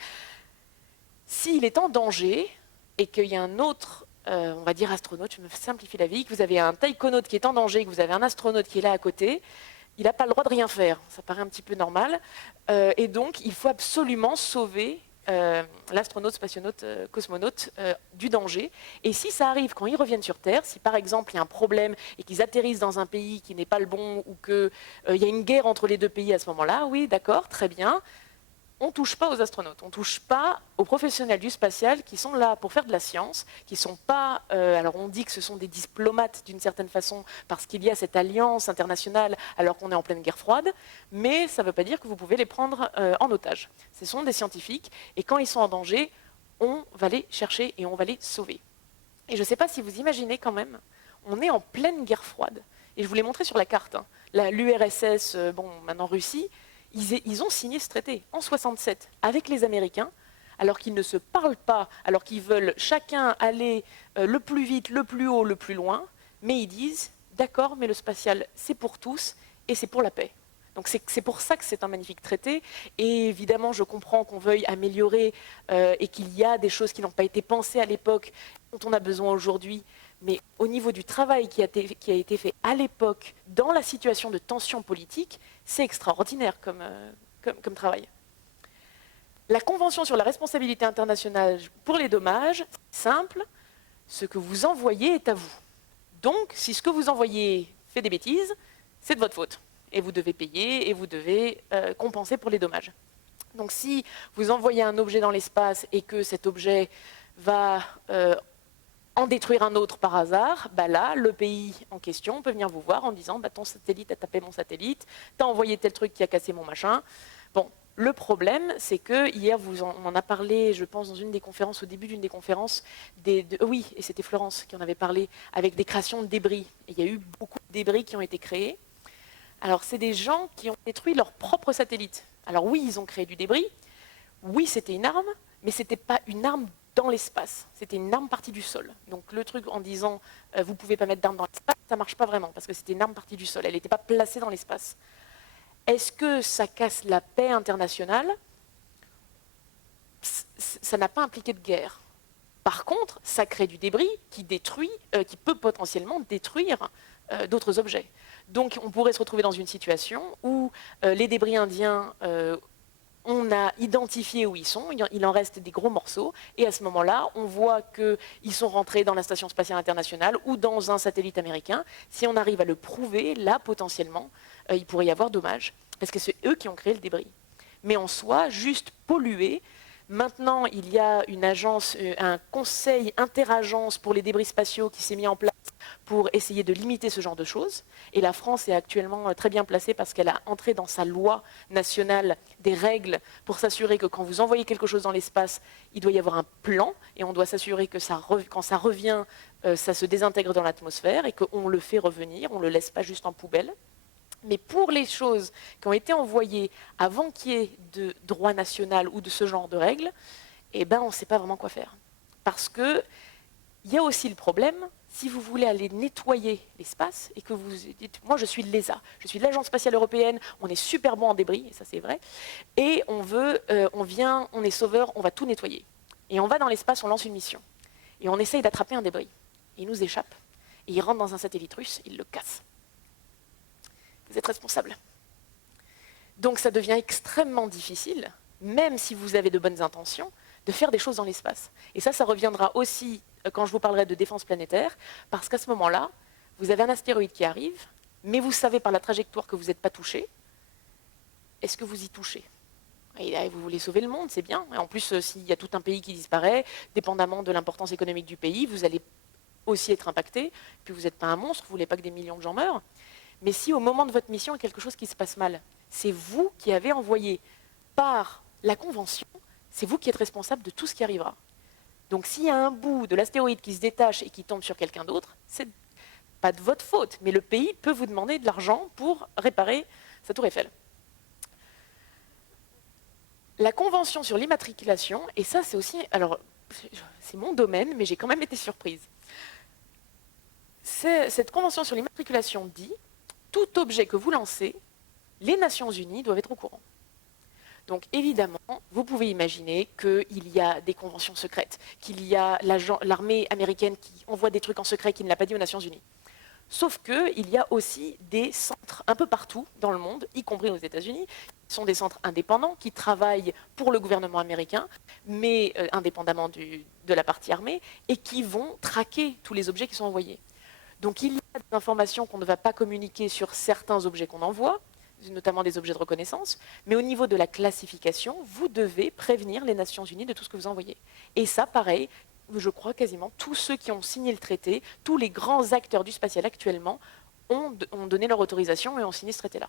s'il est en danger, et qu'il y a un autre, on va dire astronaute, je me simplifie la vie, que vous avez un taïkonaute qui est en danger, que vous avez un astronaute qui est là à côté, il n'a pas le droit de rien faire, ça paraît un petit peu normal, et donc il faut absolument sauver l'astronaute, spationaute, cosmonaute du danger. Et si ça arrive quand ils reviennent sur Terre, si par exemple il y a un problème et qu'ils atterrissent dans un pays qui n'est pas le bon, ou qu'il y a une guerre entre les 2 pays à ce moment-là, oui, d'accord, très bien, on ne touche pas aux astronautes, on ne touche pas aux professionnels du spatial qui sont là pour faire de la science, qui ne sont pas... alors on dit que ce sont des diplomates d'une certaine façon, parce qu'il y a cette alliance internationale alors qu'on est en pleine guerre froide, mais ça ne veut pas dire que vous pouvez les prendre en otage. Ce sont des scientifiques, et quand ils sont en danger, on va les chercher et on va les sauver. Et je ne sais pas si vous imaginez quand même, on est en pleine guerre froide, et je vous l'ai montré sur la carte, hein. L'URSS, bon, maintenant Russie, ils ont signé ce traité en 1967 avec les Américains, alors qu'ils ne se parlent pas, alors qu'ils veulent chacun aller le plus vite, le plus haut, le plus loin, mais ils disent, d'accord, mais le spatial, c'est pour tous et c'est pour la paix. Donc c'est pour ça que c'est un magnifique traité. Et évidemment, je comprends qu'on veuille améliorer et qu'il y a des choses qui n'ont pas été pensées à l'époque, dont on a besoin aujourd'hui. Mais au niveau du travail qui a été fait à l'époque, dans la situation de tension politique, c'est extraordinaire comme travail. La Convention sur la responsabilité internationale pour les dommages, c'est simple, ce que vous envoyez est à vous. Donc, si ce que vous envoyez fait des bêtises, c'est de votre faute. Et vous devez payer et vous devez compenser pour les dommages. Donc, si vous envoyez un objet dans l'espace et que cet objet va en détruire un autre par hasard, bah là, le pays en question peut venir vous voir en disant bah, ton satellite a tapé mon satellite, t'as envoyé tel truc qui a cassé mon machin. Bon, le problème, c'est que hier, on en a parlé, je pense, dans une des conférences, au début d'une des conférences, oui, et c'était Florence qui en avait parlé, avec des créations de débris. Et il y a eu beaucoup de débris qui ont été créés. Alors, c'est des gens qui ont détruit leur propre satellite. Alors oui, ils ont créé du débris, oui, c'était une arme, mais ce n'était pas une arme dans l'espace, c'était une arme partie du sol. Donc le truc en disant vous ne pouvez pas mettre d'arme dans l'espace, ça ne marche pas vraiment, parce que c'était une arme partie du sol, elle n'était pas placée dans l'espace. Est-ce que ça casse la paix internationale? Ça n'a pas impliqué de guerre. Par contre, ça crée du débris qui peut potentiellement détruire d'autres objets. Donc on pourrait se retrouver dans une situation où les débris indiens, on a identifié où ils sont, il en reste des gros morceaux, et à ce moment-là, on voit qu'ils sont rentrés dans la Station spatiale internationale ou dans un satellite américain. Si on arrive à le prouver, là, potentiellement, il pourrait y avoir dommage, parce que c'est eux qui ont créé le débris. Mais en soi, juste polluer. Maintenant, il y a une agence, un conseil interagence pour les débris spatiaux qui s'est mis en place pour essayer de limiter ce genre de choses. Et la France est actuellement très bien placée parce qu'elle a entré dans sa loi nationale des règles pour s'assurer que quand vous envoyez quelque chose dans l'espace, il doit y avoir un plan et on doit s'assurer que quand ça revient, ça se désintègre dans l'atmosphère et qu'on le fait revenir, on ne le laisse pas juste en poubelle. Mais pour les choses qui ont été envoyées avant qu'il y ait de droit national ou de ce genre de règles, eh ben, on ne sait pas vraiment quoi faire. Parce qu'il y a aussi le problème, si vous voulez aller nettoyer l'espace et que vous dites, moi je suis de l'ESA, je suis de l'Agence spatiale européenne, on est super bon en débris, et ça c'est vrai, et on est sauveur, on va tout nettoyer. Et on va dans l'espace, on lance une mission. Et on essaye d'attraper un débris. Il nous échappe. Et il rentre dans un satellite russe, il le casse. Vous êtes responsable. Donc ça devient extrêmement difficile, même si vous avez de bonnes intentions, de faire des choses dans l'espace. Et ça reviendra aussi quand je vous parlerai de défense planétaire, parce qu'à ce moment-là, vous avez un astéroïde qui arrive, mais vous savez par la trajectoire que vous n'êtes pas touché. Est-ce que vous y touchez? Et là, vous voulez sauver le monde, c'est bien. Et en plus, s'il y a tout un pays qui disparaît, dépendamment de l'importance économique du pays, vous allez aussi être impacté. Puis vous n'êtes pas un monstre, vous ne voulez pas que des millions de gens meurent. Mais si au moment de votre mission, il y a quelque chose qui se passe mal, c'est vous qui avez envoyé par la Convention, c'est vous qui êtes responsable de tout ce qui arrivera. Donc s'il y a un bout de l'astéroïde qui se détache et qui tombe sur quelqu'un d'autre, c'est pas de votre faute, mais le pays peut vous demander de l'argent pour réparer sa tour Eiffel. La Convention sur l'immatriculation, et ça c'est aussi, alors c'est mon domaine, mais j'ai quand même été surprise. Cette Convention sur l'immatriculation dit tout objet que vous lancez, les Nations Unies doivent être au courant. Donc évidemment, vous pouvez imaginer qu'il y a des conventions secrètes, qu'il y a l'armée américaine qui envoie des trucs en secret qui ne l'a pas dit aux Nations Unies. Sauf qu'il y a aussi des centres un peu partout dans le monde, y compris aux États-Unis, qui sont des centres indépendants qui travaillent pour le gouvernement américain, mais indépendamment de la partie armée, et qui vont traquer tous les objets qui sont envoyés. Donc il y a des informations qu'on ne va pas communiquer sur certains objets qu'on envoie, notamment des objets de reconnaissance, mais au niveau de la classification, vous devez prévenir les Nations Unies de tout ce que vous envoyez. Et ça, pareil, je crois quasiment tous ceux qui ont signé le traité, tous les grands acteurs du spatial actuellement, ont donné leur autorisation et ont signé ce traité-là.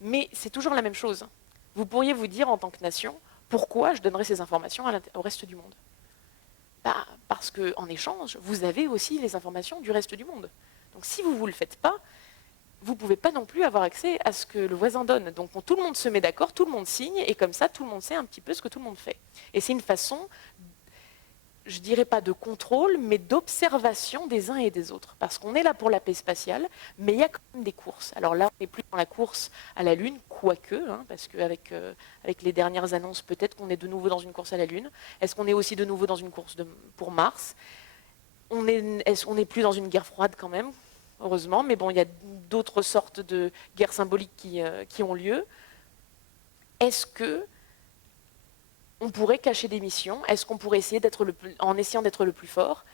Mais c'est toujours la même chose. Vous pourriez vous dire en tant que nation, pourquoi je donnerais ces informations au reste du monde? Parce qu'en échange, vous avez aussi les informations du reste du monde. Donc si vous ne le faites pas, vous ne pouvez pas non plus avoir accès à ce que le voisin donne. Donc tout le monde se met d'accord, tout le monde signe, et comme ça, tout le monde sait un petit peu ce que tout le monde fait. Et c'est une façon, je ne dirais pas de contrôle, mais d'observation des uns et des autres. Parce qu'on est là pour la paix spatiale, mais il y a quand même des courses. Alors là, on n'est plus dans la course à la Lune, quoique, parce qu'avec avec les dernières annonces, peut-être qu'on est de nouveau dans une course à la Lune. Est-ce qu'on est aussi de nouveau dans une course pour Mars? Est-ce qu'on n'est plus dans une guerre froide quand même? Heureusement, mais bon, il y a d'autres sortes de guerres symboliques qui ont lieu. Est-ce que on pourrait cacher des missions? Est-ce qu'on pourrait essayer en essayant d'être le plus fort?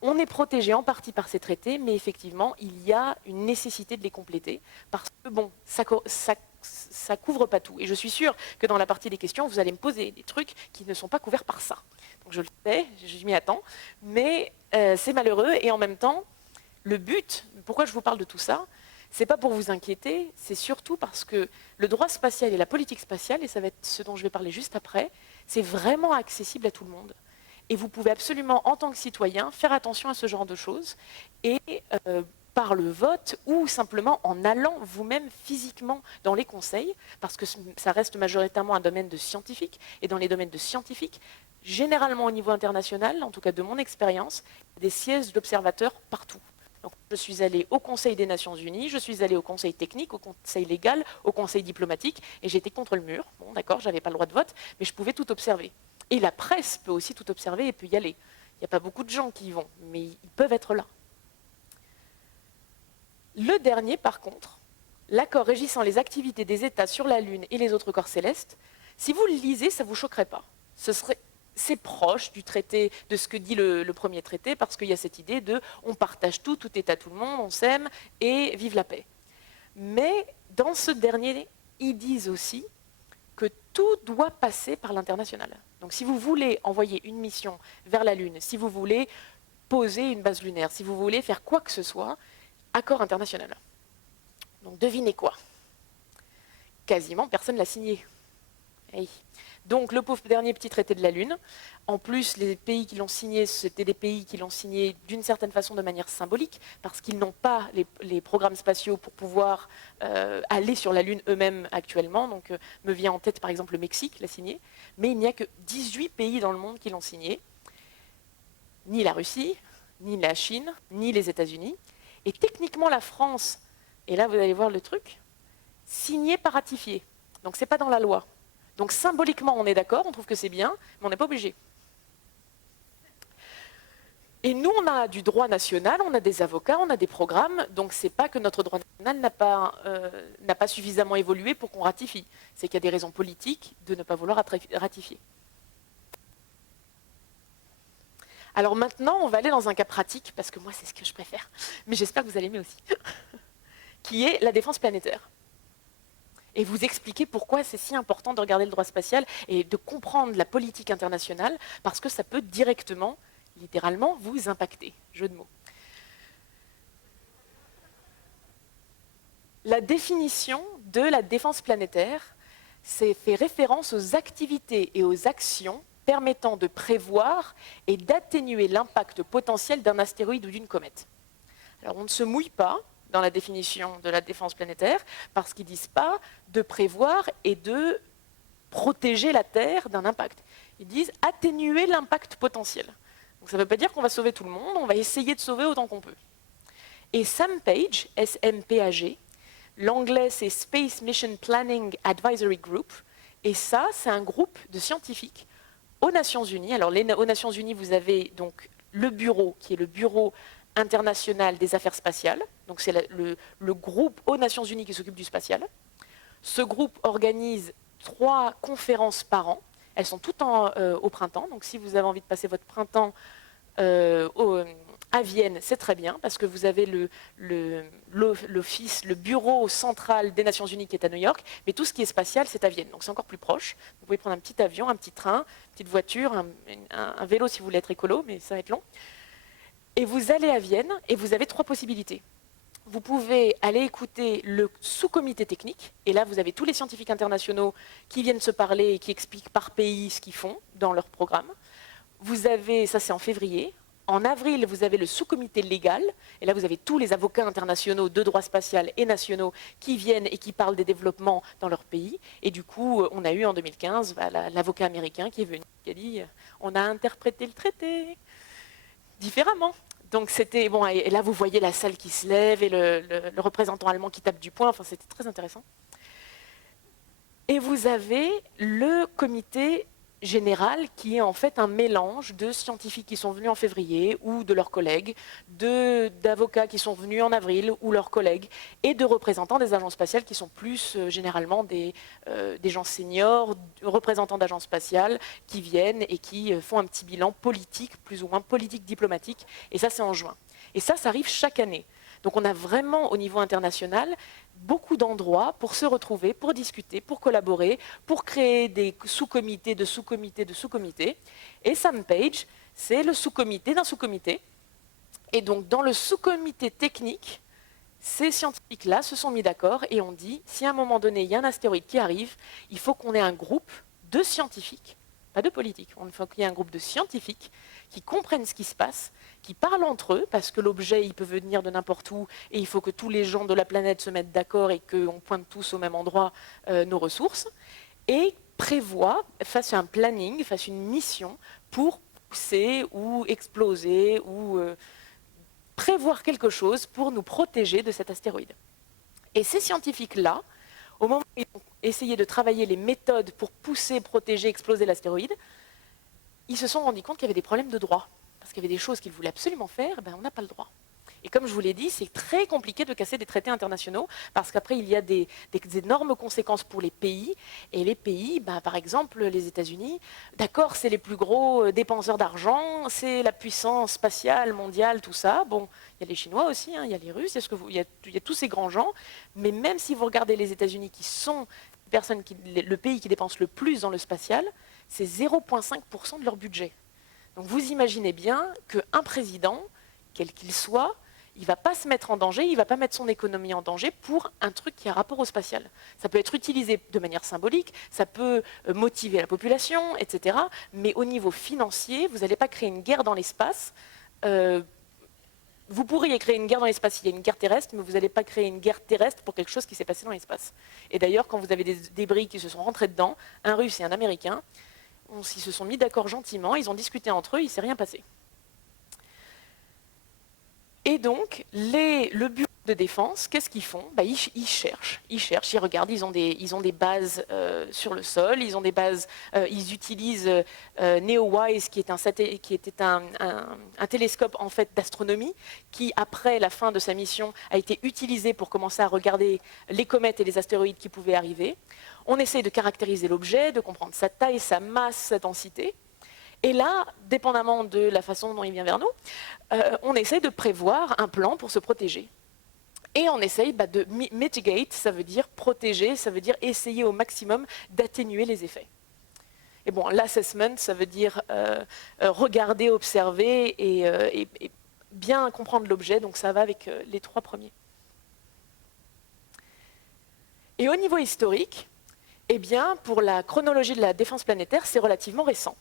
On est protégé en partie par ces traités, mais effectivement, il y a une nécessité de les compléter, parce que bon, ça couvre pas tout. Et je suis sûre que dans la partie des questions, vous allez me poser des trucs qui ne sont pas couverts par ça. Donc je le sais, je m'y attends, mais c'est malheureux, et en même temps, le but, pourquoi je vous parle de tout ça, c'est pas pour vous inquiéter, c'est surtout parce que le droit spatial et la politique spatiale, et ça va être ce dont je vais parler juste après, c'est vraiment accessible à tout le monde. Et vous pouvez absolument, en tant que citoyen, faire attention à ce genre de choses, et par le vote, ou simplement en allant vous-même physiquement dans les conseils, parce que ça reste majoritairement un domaine de scientifiques, et dans les domaines de scientifiques, généralement au niveau international, en tout cas de mon expérience, il y a des sièges d'observateurs partout. Donc, je suis allée au Conseil des Nations Unies, je suis allée au Conseil technique, au Conseil légal, au Conseil diplomatique, et j'étais contre le mur. Bon, d'accord, je n'avais pas le droit de vote, mais je pouvais tout observer. Et la presse peut aussi tout observer et peut y aller. Il n'y a pas beaucoup de gens qui y vont, mais ils peuvent être là. Le dernier, par contre, l'accord régissant les activités des États sur la Lune et les autres corps célestes, si vous le lisez, ça ne vous choquerait pas. C'est proche du traité, de ce que dit le premier traité, parce qu'il y a cette idée de on partage tout est à tout le monde, on s'aime et vive la paix. Mais dans ce dernier, ils disent aussi que tout doit passer par l'international. Donc si vous voulez envoyer une mission vers la Lune, si vous voulez poser une base lunaire, si vous voulez faire quoi que ce soit, accord international. Donc devinez quoi? Quasiment personne ne l'a signé. Hey. Donc le pauvre dernier petit traité de la Lune, en plus les pays qui l'ont signé, c'était des pays qui l'ont signé d'une certaine façon de manière symbolique, parce qu'ils n'ont pas les programmes spatiaux pour pouvoir aller sur la Lune eux-mêmes actuellement. Donc me vient en tête par exemple le Mexique l'a signé, mais il n'y a que 18 pays dans le monde qui l'ont signé, ni la Russie, ni la Chine, ni les États-Unis. Et techniquement la France, et là vous allez voir le truc, signé pas ratifié. Donc c'est pas dans la loi. Donc symboliquement, on est d'accord, on trouve que c'est bien, mais on n'est pas obligé. Et nous, on a du droit national, on a des avocats, on a des programmes, donc c'est pas que notre droit national n'a pas suffisamment évolué pour qu'on ratifie. C'est qu'il y a des raisons politiques de ne pas vouloir ratifier. Alors maintenant, on va aller dans un cas pratique, parce que moi, c'est ce que je préfère, mais j'espère que vous allez aimer aussi, qui est la défense planétaire. Et vous expliquer pourquoi c'est si important de regarder le droit spatial et de comprendre la politique internationale, parce que ça peut directement, littéralement, vous impacter. Jeu de mots. La définition de la défense planétaire, c'est fait référence aux activités et aux actions permettant de prévoir et d'atténuer l'impact potentiel d'un astéroïde ou d'une comète. Alors on ne se mouille pas dans la définition de la défense planétaire, parce qu'ils ne disent pas de prévoir et de protéger la Terre d'un impact. Ils disent atténuer l'impact potentiel. Donc ça ne veut pas dire qu'on va sauver tout le monde, on va essayer de sauver autant qu'on peut. Et SAMPAGE, S-M-P-A-G, l'anglais c'est Space Mission Planning Advisory Group, et ça c'est un groupe de scientifiques aux Nations Unies. Alors aux Nations Unies, vous avez donc le bureau, qui est le bureau international des affaires spatiales, donc c'est le groupe aux Nations Unies qui s'occupe du spatial. Ce groupe organise 3 conférences par an, elles sont toutes au printemps, donc si vous avez envie de passer votre printemps à à Vienne, c'est très bien, parce que vous avez l'office, le bureau central des Nations Unies qui est à New York, mais tout ce qui est spatial, c'est à Vienne, donc c'est encore plus proche. Vous pouvez prendre un petit avion, un petit train, une petite voiture, un vélo si vous voulez être écolo, mais ça va être long. Et vous allez à Vienne, et vous avez 3 possibilités. Vous pouvez aller écouter le sous-comité technique, et là vous avez tous les scientifiques internationaux qui viennent se parler et qui expliquent par pays ce qu'ils font dans leur programme. Vous avez, ça c'est en février. En avril, vous avez le sous-comité légal, et là vous avez tous les avocats internationaux de droit spatial et nationaux qui viennent et qui parlent des développements dans leur pays. Et du coup, on a eu en 2015 l'avocat américain qui est venu, qui a dit « on a interprété le traité différemment ». Donc c'était, bon, et là vous voyez la salle qui se lève et le représentant allemand qui tape du poing, enfin c'était très intéressant. Et vous avez le comité général qui est en fait un mélange de scientifiques qui sont venus en février ou de leurs collègues, d'avocats qui sont venus en avril ou leurs collègues, et de représentants des agences spatiales qui sont plus généralement des gens seniors, représentants d'agences spatiales qui viennent et qui font un petit bilan politique, plus ou moins politique diplomatique, et ça c'est en juin. Et ça arrive chaque année. Donc on a vraiment au niveau international beaucoup d'endroits pour se retrouver, pour discuter, pour collaborer, pour créer des sous-comités de sous-comités de sous-comités. Et Sam Page, c'est le sous-comité d'un sous-comité. Et donc dans le sous-comité technique, ces scientifiques-là se sont mis d'accord et ont dit, si à un moment donné il y a un astéroïde qui arrive, il faut qu'on ait un groupe de scientifiques, pas de politiques, il faut qu'il y ait un groupe de scientifiques qui comprennent ce qui se passe, qui parlent entre eux, parce que l'objet, il peut venir de n'importe où, et il faut que tous les gens de la planète se mettent d'accord et qu'on pointe tous au même endroit nos ressources, et prévoient, fassent un planning, fassent une mission pour pousser ou exploser ou prévoir quelque chose pour nous protéger de cet astéroïde. Et ces scientifiques-là, au moment où ils ont essayé de travailler les méthodes pour pousser, protéger, exploser l'astéroïde, ils se sont rendus compte qu'il y avait des problèmes de droit. Parce qu'il y avait des choses qu'ils voulaient absolument faire, ben on n'a pas le droit. Et comme je vous l'ai dit, c'est très compliqué de casser des traités internationaux, parce qu'après, il y a des énormes conséquences pour les pays. Et les pays, ben, par exemple, les États-Unis, d'accord, c'est les plus gros dépenseurs d'argent, c'est la puissance spatiale mondiale, tout ça. Bon, il y a les Chinois aussi, hein, il y a les Russes, il y a tous ces grands gens. Mais même si vous regardez les États-Unis, qui sont le pays qui dépense le plus dans le spatial, c'est 0,5% de leur budget. Donc vous imaginez bien qu'un président, quel qu'il soit, il ne va pas se mettre en danger, il ne va pas mettre son économie en danger pour un truc qui a rapport au spatial. Ça peut être utilisé de manière symbolique, ça peut motiver la population, etc. Mais au niveau financier, vous n'allez pas créer une guerre dans l'espace. Vous pourriez créer une guerre dans l'espace s'il y a une guerre terrestre, mais vous n'allez pas créer une guerre terrestre pour quelque chose qui s'est passé dans l'espace. Et d'ailleurs, quand vous avez des débris qui se sont rentrés dedans, un Russe et un Américain, ils se sont mis d'accord gentiment, ils ont discuté entre eux, il ne s'est rien passé. Et donc, le bureau de défense, qu'est-ce qu'ils font ? Ils cherchent, ils regardent, ils ont des bases sur le sol, ils ont des bases, ils utilisent NEOWISE, qui était un télescope en fait d'astronomie, qui après la fin de sa mission a été utilisé pour commencer à regarder les comètes et les astéroïdes qui pouvaient arriver. On essaie de caractériser l'objet, de comprendre sa taille, sa masse, sa densité. Et là, dépendamment de la façon dont il vient vers nous, on essaie de prévoir un plan pour se protéger. Et on essaye de mitigate, ça veut dire protéger, ça veut dire essayer au maximum d'atténuer les effets. Et bon, l'assessment, ça veut dire regarder, observer et bien comprendre l'objet, donc ça va avec les 3 premiers. Et au niveau historique, eh bien, pour la chronologie de la défense planétaire, c'est relativement récent.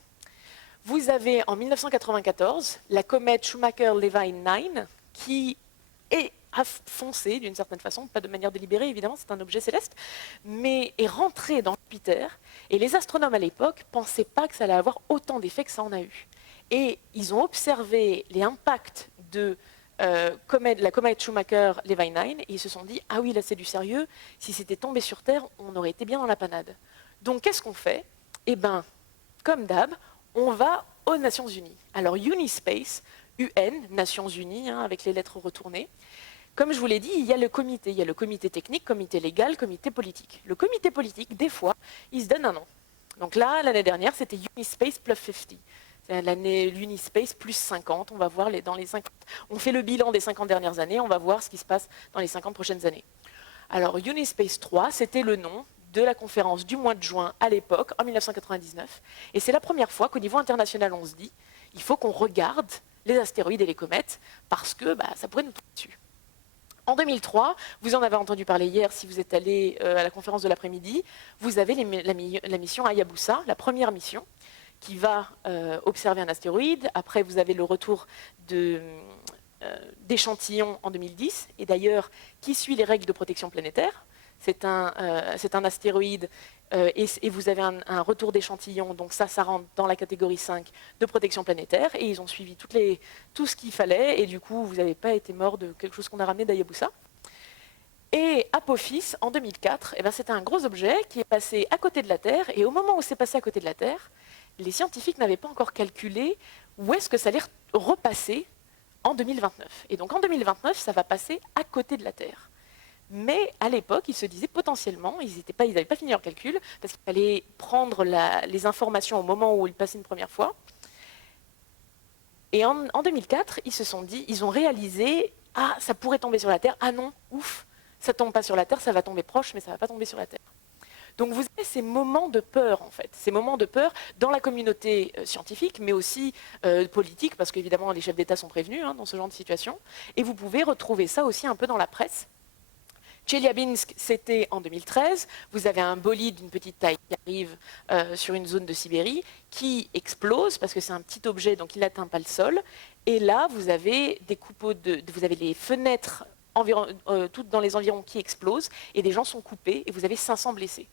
Vous avez en 1994 la comète Schumacher-Levine 9 qui a foncé d'une certaine façon, pas de manière délibérée évidemment, c'est un objet céleste, mais est rentré dans Jupiter et les astronomes à l'époque ne pensaient pas que ça allait avoir autant d'effets que ça en a eu. Et ils ont observé les impacts de la comète Schumacher-Levine 9 et ils se sont dit « Ah oui, là c'est du sérieux, si c'était tombé sur Terre, on aurait été bien dans la panade. » Donc qu'est-ce qu'on fait ? Eh bien, comme d'hab, on va aux Nations Unies. Alors Unispace, UN, Nations Unies, hein, avec les lettres retournées. Comme je vous l'ai dit, il y a le comité technique, comité légal, comité politique. Le comité politique, des fois, il se donne un nom. Donc là, l'année dernière, c'était Unispace plus 50. C'est l'année l'Unispace, plus 50. On va voir dans les 50. On fait le bilan des 50 dernières années, on va voir ce qui se passe dans les 50 prochaines années. Alors, Unispace 3, c'était le nom de la conférence du mois de juin à l'époque, en 1999. Et c'est la première fois qu'au niveau international, on se dit, il faut qu'on regarde les astéroïdes et les comètes, parce que ça pourrait nous tomber dessus. En 2003, vous en avez entendu parler hier si vous êtes allé à la conférence de l'après-midi, vous avez la mission Hayabusa, la première mission, qui va observer un astéroïde. Après, vous avez le retour d'échantillons en 2010, et d'ailleurs, qui suit les règles de protection planétaire. C'est un astéroïde et vous avez un retour d'échantillons, donc ça rentre dans la catégorie 5 de protection planétaire, et ils ont suivi tout ce qu'il fallait, et du coup, vous n'avez pas été mort de quelque chose qu'on a ramené d'Hayabusa. Et Apophis, en 2004, c'était un gros objet qui est passé à côté de la Terre, et au moment où c'est passé à côté de la Terre, les scientifiques n'avaient pas encore calculé où est-ce que ça allait repasser en 2029. Et donc en 2029, ça va passer à côté de la Terre. Mais à l'époque, ils se disaient potentiellement, ils n'avaient pas fini leur calcul, parce qu'il fallait prendre les informations au moment où ils passaient une première fois. Et en 2004, ils se sont dit, ils ont réalisé, ah, ça pourrait tomber sur la Terre, ah non, ouf, ça ne tombe pas sur la Terre, ça va tomber proche, mais ça ne va pas tomber sur la Terre. Donc vous avez ces moments de peur, en fait, ces moments de peur dans la communauté scientifique, mais aussi politique, parce qu'évidemment, les chefs d'État sont prévenus dans ce genre de situation. Et vous pouvez retrouver ça aussi un peu dans la presse. Tcheliabinsk, c'était en 2013. Vous avez un bolide d'une petite taille qui arrive sur une zone de Sibérie qui explose parce que c'est un petit objet, donc il n'atteint pas le sol. Et là, vous avez vous avez les fenêtres toutes dans les environs qui explosent et des gens sont coupés et vous avez 500 blessés.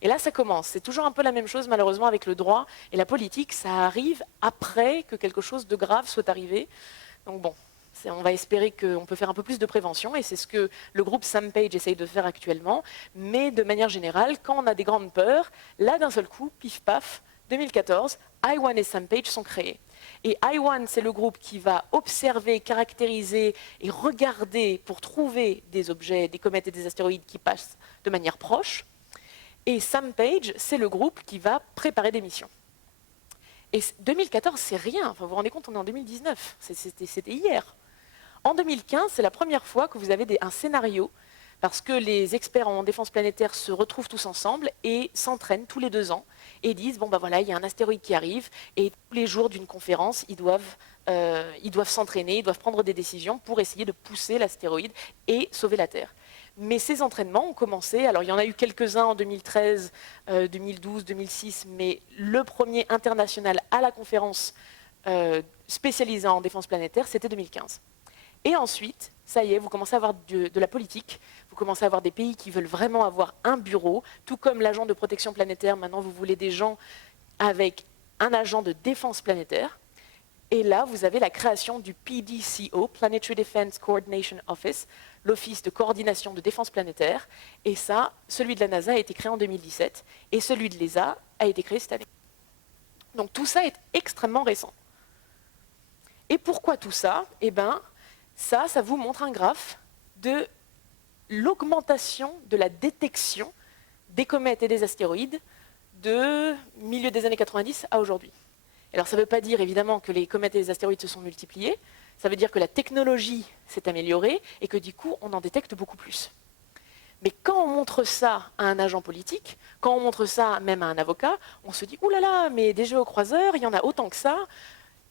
Et là, ça commence. C'est toujours un peu la même chose, malheureusement, avec le droit et la politique. Ça arrive après que quelque chose de grave soit arrivé. Donc bon. On va espérer qu'on peut faire un peu plus de prévention, et c'est ce que le groupe SAMPAGE essaye de faire actuellement. Mais de manière générale, quand on a des grandes peurs, là d'un seul coup, pif paf, 2014, I1 et SAMPAGE sont créés. Et I1, c'est le groupe qui va observer, caractériser et regarder pour trouver des objets, des comètes et des astéroïdes qui passent de manière proche. Et SAMPAGE, c'est le groupe qui va préparer des missions. Et 2014, c'est rien. Enfin, vous vous rendez compte, on est en 2019. C'était hier. En 2015, c'est la première fois que vous avez un scénario, parce que les experts en défense planétaire se retrouvent tous ensemble et s'entraînent tous les 2 ans et disent, bon voilà, il y a un astéroïde qui arrive, et tous les jours d'une conférence, ils doivent s'entraîner, ils doivent prendre des décisions pour essayer de pousser l'astéroïde et sauver la Terre. Mais ces entraînements ont commencé, alors il y en a eu quelques-uns en 2013, 2012, 2006, mais le premier international à la conférence spécialisée en défense planétaire, c'était 2015. Et ensuite, ça y est, vous commencez à avoir de la politique, vous commencez à avoir des pays qui veulent vraiment avoir un bureau, tout comme l'agent de protection planétaire, maintenant vous voulez des gens avec un agent de défense planétaire. Et là, vous avez la création du PDCO, Planetary Defense Coordination Office, l'Office de coordination de défense planétaire. Et ça, celui de la NASA a été créé en 2017, et celui de l'ESA a été créé cette année. Donc tout ça est extrêmement récent. Et pourquoi tout ça ? Eh bien, ça vous montre un graphe de l'augmentation de la détection des comètes et des astéroïdes de milieu des années 90 à aujourd'hui. Alors ça ne veut pas dire évidemment que les comètes et les astéroïdes se sont multipliés, ça veut dire que la technologie s'est améliorée et que du coup on en détecte beaucoup plus. Mais quand on montre ça à un agent politique, quand on montre ça même à un avocat, on se dit « Ouh là là, mais des jeux au croiseur, il y en a autant que ça,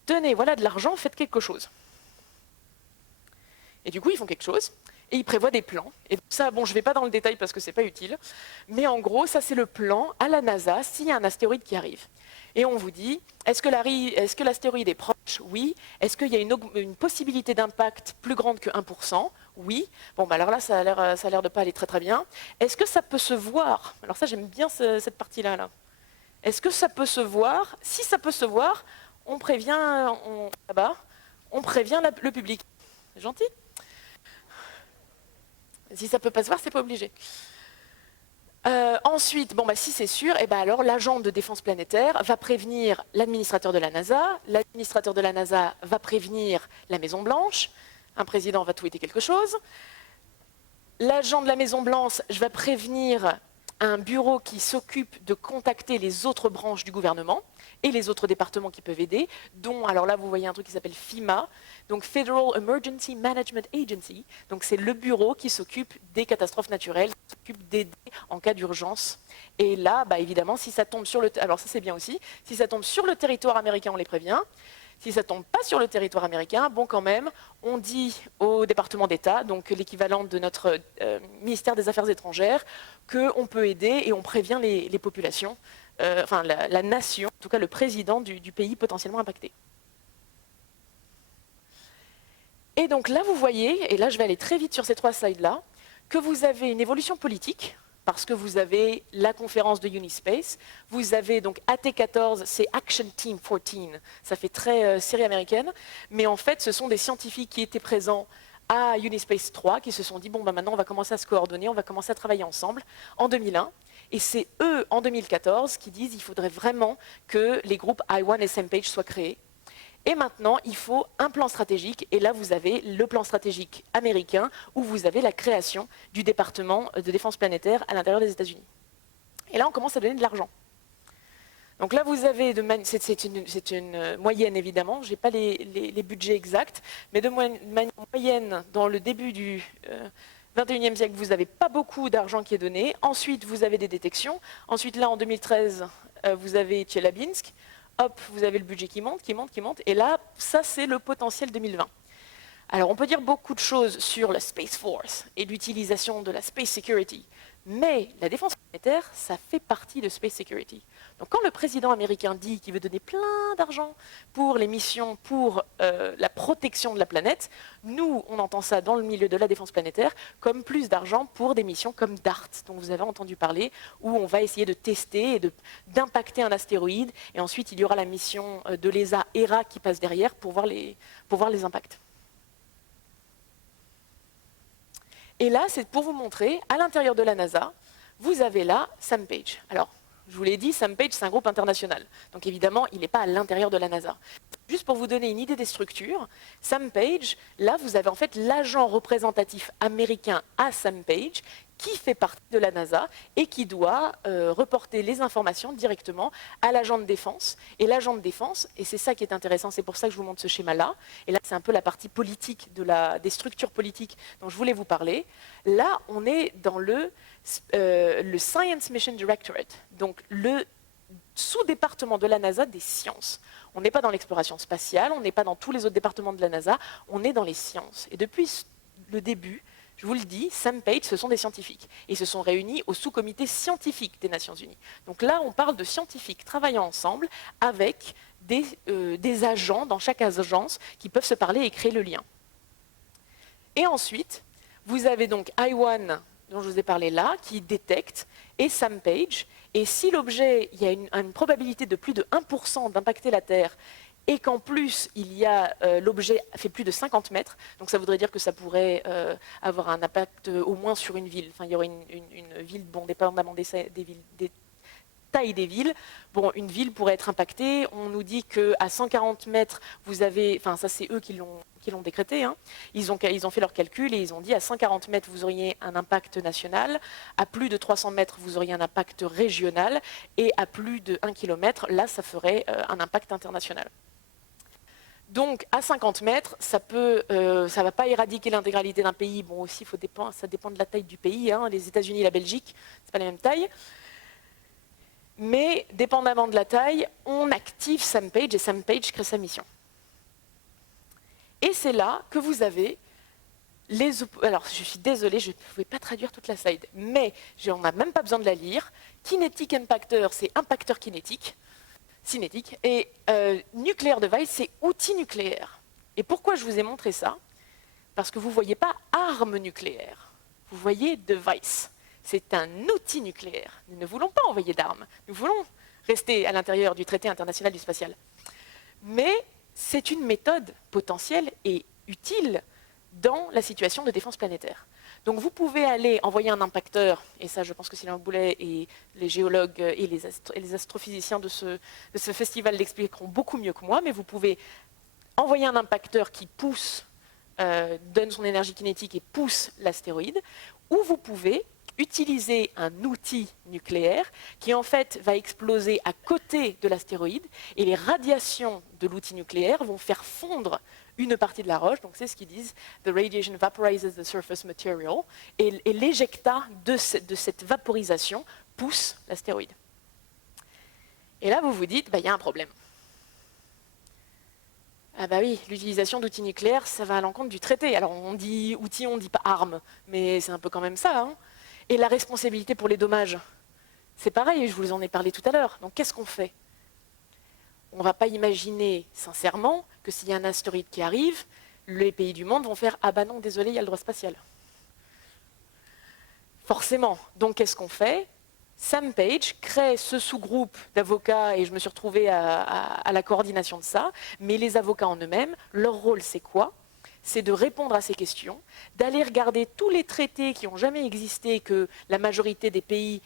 tenez, voilà de l'argent, faites quelque chose ». Et du coup, ils font quelque chose, et ils prévoient des plans. Et ça, bon, je ne vais pas dans le détail parce que ce n'est pas utile, mais en gros, ça c'est le plan à la NASA s'il y a un astéroïde qui arrive. Et on vous dit, est-ce que l'astéroïde est proche ? Oui. Est-ce qu'il y a une possibilité d'impact plus grande que 1% ? Oui. Bon, bah alors là, ça a l'air de ne pas aller très très bien. Est-ce que ça peut se voir ? Alors ça, j'aime bien cette partie-là. Là. Est-ce que ça peut se voir ? Si ça peut se voir, on prévient, on prévient le public. C'est gentil ? Si ça ne peut pas se voir, ce n'est pas obligé. Ensuite, bon, si c'est sûr, alors l'agent de défense planétaire va prévenir l'administrateur de la NASA va prévenir la Maison-Blanche, un président va tweeter quelque chose, l'agent de la Maison-Blanche va prévenir un bureau qui s'occupe de contacter les autres branches du gouvernement et les autres départements qui peuvent aider, dont, alors là, vous voyez un truc qui s'appelle FEMA, donc Federal Emergency Management Agency. Donc c'est le bureau qui s'occupe des catastrophes naturelles, qui s'occupe d'aider en cas d'urgence. Et là, bah, évidemment, si ça tombe sur le... Alors ça, c'est bien aussi. Si ça tombe sur le territoire américain, on les prévient. Si ça ne tombe pas sur le territoire américain, bon, quand même, on dit au département d'État, donc l'équivalent de notre ministère des Affaires étrangères, qu'on peut aider et on prévient les populations, enfin la nation, en tout cas le président du pays potentiellement impacté. Et donc là, vous voyez, et là je vais aller très vite sur ces 3 slides-là, que vous avez une évolution politique, parce que vous avez la conférence de Unispace, vous avez donc AT14, c'est Action Team 14, ça fait très série américaine, mais en fait ce sont des scientifiques qui étaient présents à Unispace 3, qui se sont dit, bon bah maintenant on va commencer à se coordonner, on va commencer à travailler ensemble, en 2001, et c'est eux, en 2014, qui disent qu'il faudrait vraiment que les groupes I1 et SamePage soient créés. Et maintenant, il faut un plan stratégique. Et là, vous avez le plan stratégique américain où vous avez la création du département de défense planétaire à l'intérieur des États-Unis. Et là, on commence à donner de l'argent. Donc là, vous avez, c'est une moyenne évidemment, je n'ai pas les budgets exacts, mais de moyenne, dans le début du 21e siècle, vous n'avez pas beaucoup d'argent qui est donné. Ensuite, vous avez des détections. Ensuite, là, en 2013, vous avez Tcheliabinsk. Hop, vous avez le budget qui monte, qui monte, qui monte. Et là, ça, c'est le potentiel 2020. Alors, on peut dire beaucoup de choses sur la Space Force et l'utilisation de la Space Security. Mais la défense planétaire, ça fait partie de Space Security. Donc quand le président américain dit qu'il veut donner plein d'argent pour les missions, pour la protection de la planète, nous, on entend ça dans le milieu de la défense planétaire comme plus d'argent pour des missions comme DART, dont vous avez entendu parler, où on va essayer de tester et d'impacter un astéroïde, et ensuite il y aura la mission de l'ESA ERA qui passe derrière pour voir les impacts. Et là, c'est pour vous montrer, à l'intérieur de la NASA, vous avez là SamePage. Alors, je vous l'ai dit, SamePage, c'est un groupe international. Donc évidemment, il n'est pas à l'intérieur de la NASA. Juste pour vous donner une idée des structures, SamePage, là, vous avez en fait l'agent représentatif américain à SamePage qui fait partie de la NASA et qui doit reporter les informations directement à l'agent de défense. Et l'agent de défense, et c'est ça qui est intéressant, c'est pour ça que je vous montre ce schéma-là, et là c'est un peu la partie politique des structures politiques dont je voulais vous parler. Là, on est dans le Science Mission Directorate, donc le sous-département de la NASA des sciences. On n'est pas dans l'exploration spatiale, on n'est pas dans tous les autres départements de la NASA, on est dans les sciences. Et depuis le début, je vous le dis, SamePage, ce sont des scientifiques. Ils se sont réunis au sous-comité scientifique des Nations Unies. Donc là, on parle de scientifiques travaillant ensemble avec des agents dans chaque agence qui peuvent se parler et créer le lien. Et ensuite, vous avez donc I1, dont je vous ai parlé là, qui détecte, et SamePage. Et si l'objet, il y a une probabilité de plus de 1% d'impacter la Terre, et qu'en plus, l'objet fait plus de 50 mètres, donc ça voudrait dire que ça pourrait avoir un impact au moins sur une ville. Enfin, il y aurait une ville, bon, dépendamment des tailles des villes. Bon, une ville pourrait être impactée. On nous dit qu'à 140 mètres, vous avez... Enfin, ça, c'est eux qui l'ont décrété. Hein. Ils ont fait leurs calculs et ils ont dit à 140 mètres, vous auriez un impact national. À plus de 300 mètres, vous auriez un impact régional. Et à plus de 1 km, là, ça ferait un impact international. Donc, à 50 mètres, ça ne va pas éradiquer l'intégralité d'un pays. Bon, aussi, ça dépend de la taille du pays. Hein. Les États-Unis et la Belgique, ce n'est pas la même taille. Mais, dépendamment de la taille, on active SamePage et SamePage crée sa mission. Et c'est là que vous avez alors, je suis désolée, je ne pouvais pas traduire toute la slide, mais on n'a même pas besoin de la lire. Kinetic Impactor, c'est impacteur kinétique. Cinétique, et nuclear device, c'est outil nucléaire. Et pourquoi je vous ai montré ça? Parce que vous ne voyez pas arme nucléaire, vous voyez device. C'est un outil nucléaire. Nous ne voulons pas envoyer d'armes, nous voulons rester à l'intérieur du traité international du spatial. Mais c'est une méthode potentielle et utile dans la situation de défense planétaire. Donc vous pouvez aller envoyer un impacteur, et ça je pense que Sylvain Boulet et les géologues et les astrophysiciens de ce festival l'expliqueront beaucoup mieux que moi, mais vous pouvez envoyer un impacteur qui pousse, donne son énergie kinétique et pousse l'astéroïde, ou vous pouvez utiliser un outil nucléaire qui en fait va exploser à côté de l'astéroïde et les radiations de l'outil nucléaire vont faire fondre une partie de la roche, donc c'est ce qu'ils disent, the radiation vaporizes the surface material, et l'éjecta de cette vaporisation pousse l'astéroïde. Et là, vous vous dites, il y a un problème. Ah bah oui, l'utilisation d'outils nucléaires, ça va à l'encontre du traité. Alors on dit outils, on dit pas armes, mais c'est un peu quand même ça. Hein. Et la responsabilité pour les dommages, c'est pareil, je vous en ai parlé tout à l'heure. Donc qu'est-ce qu'on fait? On ne va pas imaginer sincèrement que s'il y a un astéroïde qui arrive, les pays du monde vont faire « Ah bah non, désolé, il y a le droit spatial ». Forcément. Donc qu'est-ce qu'on fait? Sam Page crée ce sous-groupe d'avocats, et je me suis retrouvée à la coordination de ça, mais les avocats en eux-mêmes, leur rôle c'est quoi? C'est de répondre à ces questions, d'aller regarder tous les traités qui n'ont jamais existé, que la majorité des pays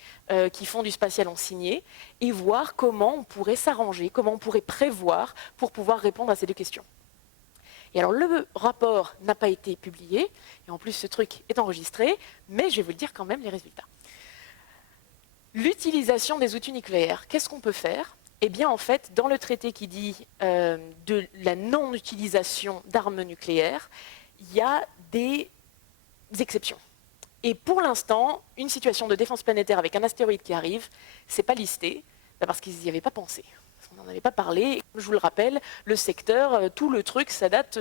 qui font du spatial ont signé, et voir comment on pourrait s'arranger, comment on pourrait prévoir pour pouvoir répondre à ces deux questions. Et alors le rapport n'a pas été publié, et en plus ce truc est enregistré, mais je vais vous le dire quand même les résultats. L'utilisation des outils nucléaires, qu'est-ce qu'on peut faire? Eh bien, en fait, dans le traité qui dit de la non-utilisation d'armes nucléaires, il y a des exceptions. Et pour l'instant, une situation de défense planétaire avec un astéroïde qui arrive, c'est pas listé, parce qu'ils n'y avaient pas pensé. On n'en avait pas parlé. Et comme je vous le rappelle, le secteur, tout le truc, ça date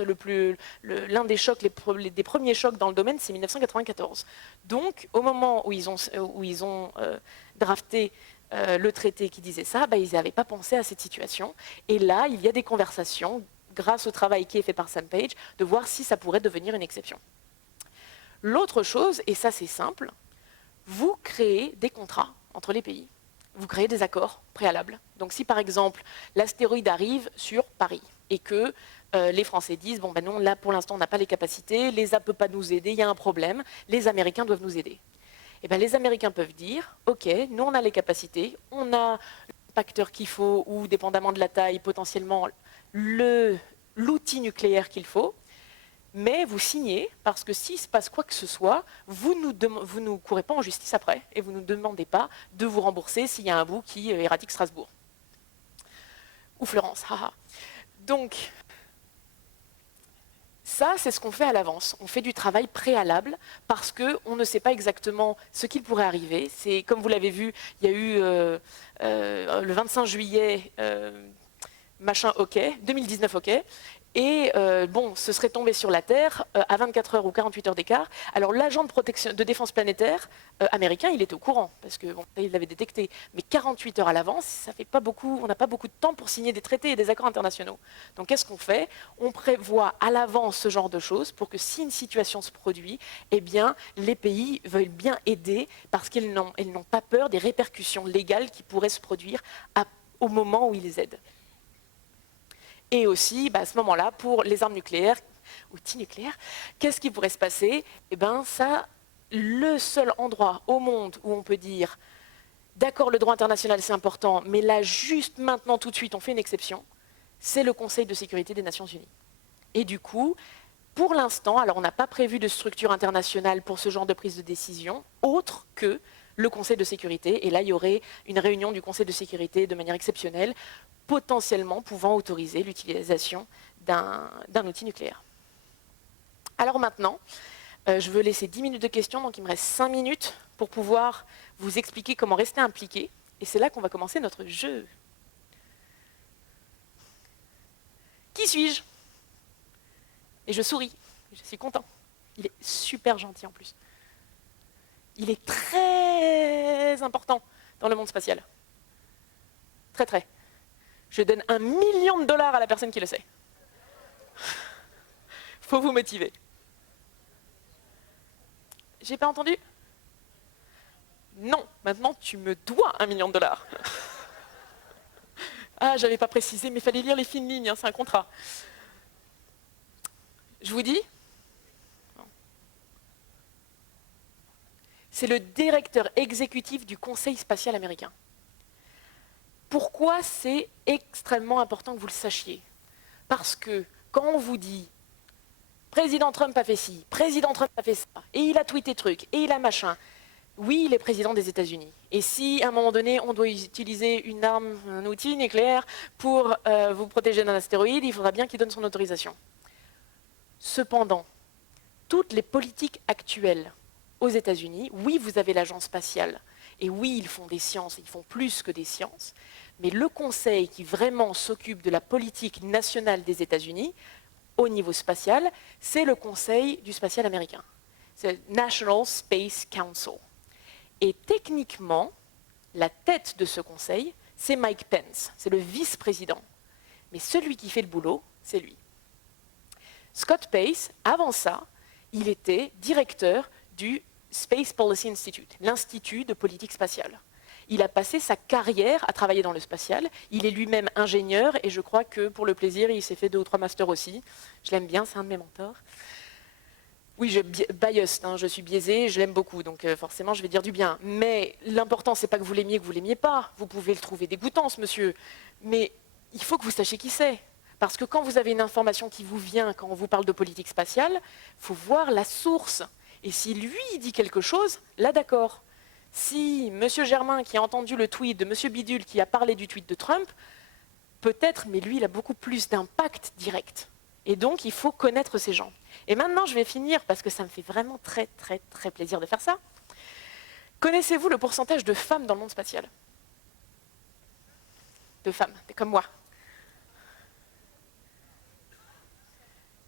l'un des chocs, des premiers chocs dans le domaine, c'est 1994. Donc, au moment où ils ont drafté le traité qui disait ça, ils n'avaient pas pensé à cette situation. Et là, il y a des conversations, grâce au travail qui est fait par Sam Page, de voir si ça pourrait devenir une exception. L'autre chose, et ça c'est simple, vous créez des contrats entre les pays. Vous créez des accords préalables. Donc si par exemple l'astéroïde arrive sur Paris et que les Français disent « bon non, là pour l'instant on n'a pas les capacités, l'ESA ne peut pas nous aider, il y a un problème, les Américains doivent nous aider ». Et bien les Américains peuvent dire « ok, nous on a les capacités, on a l'impacteur qu'il faut ou dépendamment de la taille potentiellement l'outil nucléaire qu'il faut ». Mais vous signez, parce que s'il se passe quoi que ce soit, vous ne courez pas en justice après, et vous ne demandez pas de vous rembourser s'il y a un bout qui éradique Strasbourg. Ou Florence, haha. Donc, ça, c'est ce qu'on fait à l'avance. On fait du travail préalable, parce qu'on ne sait pas exactement ce qu'il pourrait arriver. C'est, comme vous l'avez vu, il y a eu le 25 juillet, machin OK, 2019 OK, et ce serait tombé sur la Terre à 24 heures ou 48 heures d'écart. Alors l'agent de défense planétaire américain, il était au courant, parce que il l'avait détecté, mais 48 heures à l'avance, ça fait pas beaucoup, on n'a pas beaucoup de temps pour signer des traités et des accords internationaux. Donc qu'est-ce qu'on fait? On prévoit à l'avance ce genre de choses pour que si une situation se produit, eh bien les pays veulent bien aider parce qu'ils n'ont pas peur des répercussions légales qui pourraient se produire au moment où ils les aident. Et aussi, à ce moment-là, pour les armes nucléaires, outils nucléaires, qu'est-ce qui pourrait se passer? Eh bien, ça, le seul endroit au monde où on peut dire d'accord, le droit international c'est important, mais là, juste maintenant, tout de suite, on fait une exception, c'est le Conseil de sécurité des Nations Unies. Et du coup, pour l'instant, alors on n'a pas prévu de structure internationale pour ce genre de prise de décision, autre que le Conseil de sécurité, et là, il y aurait une réunion du Conseil de sécurité de manière exceptionnelle, potentiellement pouvant autoriser l'utilisation d'un outil nucléaire. Alors maintenant, je veux laisser 10 minutes de questions, donc il me reste 5 minutes pour pouvoir vous expliquer comment rester impliqué, et c'est là qu'on va commencer notre jeu. Qui suis-je? Et je souris, je suis content. Il est super gentil en plus. Il est très important dans le monde spatial. Très, très. Je donne $1 million à la personne qui le sait. Faut vous motiver. J'ai pas entendu? Non, maintenant tu me dois $1 million. Ah, j'avais pas précisé, mais il fallait lire les fines lignes, hein, c'est un contrat. Je vous dis? C'est le directeur exécutif du Conseil spatial américain. Pourquoi c'est extrêmement important que vous le sachiez? Parce que quand on vous dit « Président Trump a fait ci, Président Trump a fait ça, et il a tweeté truc, et il a machin », oui, il est président des États-Unis. Et si, à un moment donné, on doit utiliser une arme, un outil nucléaire pour vous protéger d'un astéroïde, il faudra bien qu'il donne son autorisation. Cependant, toutes les politiques actuelles aux États-Unis, oui, vous avez l'agence spatiale, et oui, ils font des sciences, ils font plus que des sciences, mais le conseil qui vraiment s'occupe de la politique nationale des États-Unis, au niveau spatial, c'est le Conseil du spatial américain. C'est le National Space Council. Et techniquement, la tête de ce conseil, c'est Mike Pence, c'est le vice-président. Mais celui qui fait le boulot, c'est lui. Scott Pace, avant ça, il était directeur du Space Policy Institute, l'Institut de politique spatiale. Il a passé sa carrière à travailler dans le spatial. Il est lui-même ingénieur et je crois que pour le plaisir, il s'est fait 2 ou 3 masters aussi. Je l'aime bien, c'est un de mes mentors. Oui, biased, hein, je suis biaisée, je l'aime beaucoup, donc forcément je vais dire du bien. Mais l'important, c'est pas que vous l'aimiez pas. Vous pouvez le trouver dégoûtant, ce monsieur. Mais il faut que vous sachiez qui c'est. Parce que quand vous avez une information qui vous vient, quand on vous parle de politique spatiale, il faut voir la source. Et si lui dit quelque chose, là d'accord. Si M. Germain, qui a entendu le tweet de M. Bidule, qui a parlé du tweet de Trump, peut-être, mais lui, il a beaucoup plus d'impact direct. Et donc, il faut connaître ces gens. Et maintenant, je vais finir, parce que ça me fait vraiment très, très, très plaisir de faire ça. Connaissez-vous le pourcentage de femmes dans le monde spatial? De femmes, comme moi.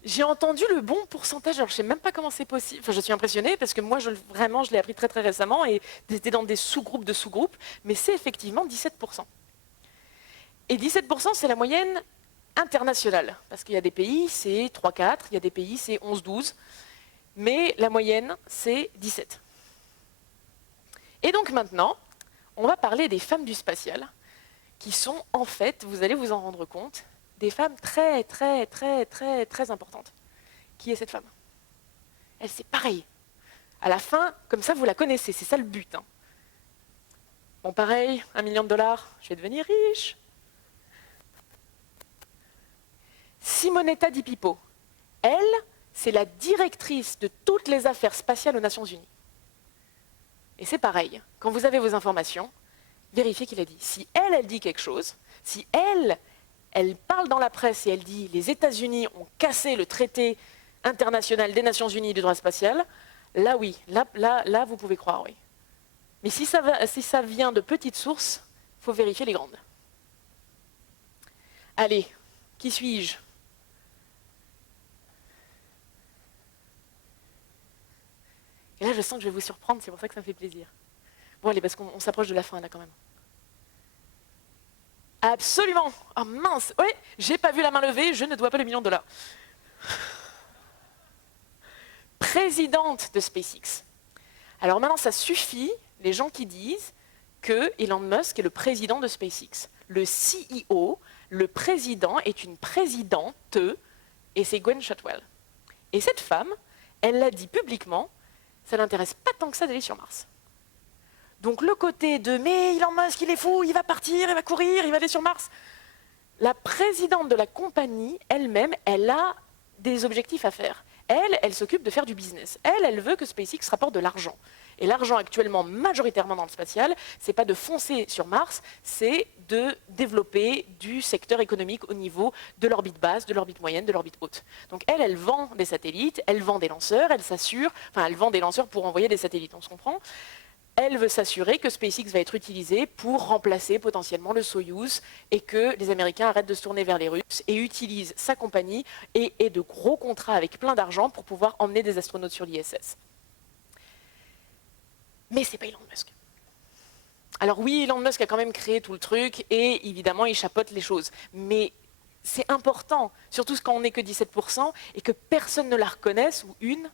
J'ai entendu le bon pourcentage, alors je ne sais même pas comment c'est possible. Enfin, je suis impressionnée parce que moi, vraiment, je l'ai appris très très récemment et j'étais dans des sous-groupes de sous-groupes, mais c'est effectivement 17%. Et 17%, c'est la moyenne internationale, parce qu'il y a des pays, c'est 3-4, il y a des pays, c'est 11-12, mais la moyenne, c'est 17. Et donc maintenant, on va parler des femmes du spatial, qui sont en fait, vous allez vous en rendre compte, des femmes très, très, très, très, très importantes. Qui est cette femme? Elle, c'est pareil. À la fin, comme ça, vous la connaissez, c'est ça le but. Hein. Bon, pareil, $1 million, je vais devenir riche. Simonetta Di Pipo, elle, c'est la directrice de toutes les affaires spatiales aux Nations Unies. Et c'est pareil, quand vous avez vos informations, vérifiez qu'il a dit. Si elle dit quelque chose, si elle parle dans la presse et elle dit les États-Unis ont cassé le traité international des Nations Unies du droit spatial, là oui, là vous pouvez croire, oui. Mais si ça vient de petites sources, il faut vérifier les grandes. Allez, qui suis-je? Et là, je sens que je vais vous surprendre, c'est pour ça que ça me fait plaisir. Bon, allez, parce qu'on s'approche de la fin, là, quand même. Absolument. Oh mince, oui, j'ai pas vu la main levée, je ne dois pas le $1 million. Présidente de SpaceX. Alors maintenant, ça suffit, les gens qui disent que Elon Musk est le président de SpaceX. Le CEO, le président, est une présidente, et c'est Gwynne Shotwell. Et cette femme, elle l'a dit publiquement, ça l'intéresse pas tant que ça d'aller sur Mars. Donc le côté de « mais Elon Musk, il est fou, il va partir, il va courir, il va aller sur Mars », la présidente de la compagnie elle-même, elle a des objectifs à faire. Elle s'occupe de faire du business. Elle veut que SpaceX rapporte de l'argent. Et l'argent actuellement, majoritairement dans le spatial, c'est pas de foncer sur Mars, c'est de développer du secteur économique au niveau de l'orbite basse, de l'orbite moyenne, de l'orbite haute. Donc elle vend des satellites, elle vend des lanceurs, elle vend des lanceurs pour envoyer des satellites, on se comprend. Elle veut s'assurer que SpaceX va être utilisé pour remplacer potentiellement le Soyouz et que les Américains arrêtent de se tourner vers les Russes et utilisent sa compagnie et de gros contrats avec plein d'argent pour pouvoir emmener des astronautes sur l'ISS. Mais c'est pas Elon Musk. Alors oui, Elon Musk a quand même créé tout le truc et évidemment il chapeaute les choses. Mais c'est important, surtout quand on n'est que 17% et que personne ne la reconnaisse ou une.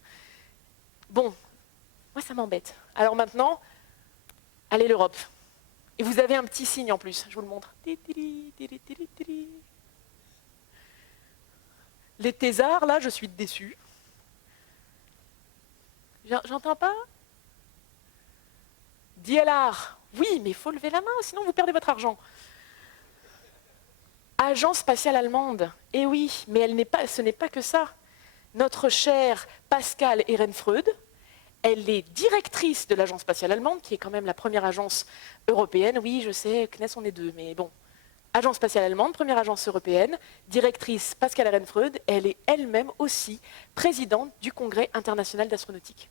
Bon, moi ça m'embête. Alors maintenant, allez l'Europe. Et vous avez un petit signe en plus, je vous le montre. Les thésards, là, je suis déçue. J'entends pas? DLR, oui, mais il faut lever la main, sinon vous perdez votre argent. Agence spatiale allemande, eh oui, mais ce n'est pas que ça. Notre chère Pascale Ehrenfreud, Elle est directrice de l'Agence spatiale allemande, qui est quand même la première agence européenne. Oui, je sais, CNES, on est deux, mais bon. Agence spatiale allemande, première agence européenne, directrice Pascale Ehrenfreud, elle est elle-même aussi présidente du Congrès international d'astronautique.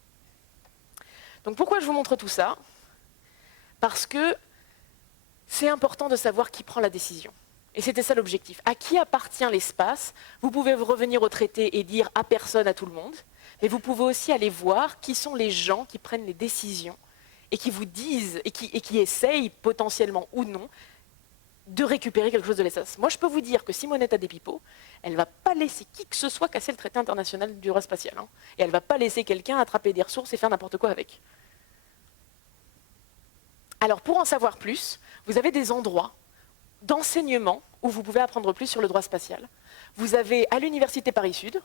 Donc pourquoi je vous montre tout ça? Parce que c'est important de savoir qui prend la décision. Et c'était ça l'objectif. À qui appartient l'espace? Vous pouvez revenir au traité et dire à personne, à tout le monde, mais vous pouvez aussi aller voir qui sont les gens qui prennent les décisions et qui vous disent, et qui essayent potentiellement ou non, de récupérer quelque chose de l'espace. Moi, je peux vous dire que Simonetta De Pipo, elle ne va pas laisser qui que ce soit casser le traité international du droit spatial. Hein. Et elle ne va pas laisser quelqu'un attraper des ressources et faire n'importe quoi avec. Alors, pour en savoir plus, vous avez des endroits d'enseignement où vous pouvez apprendre plus sur le droit spatial. Vous avez à l'Université Paris-Sud,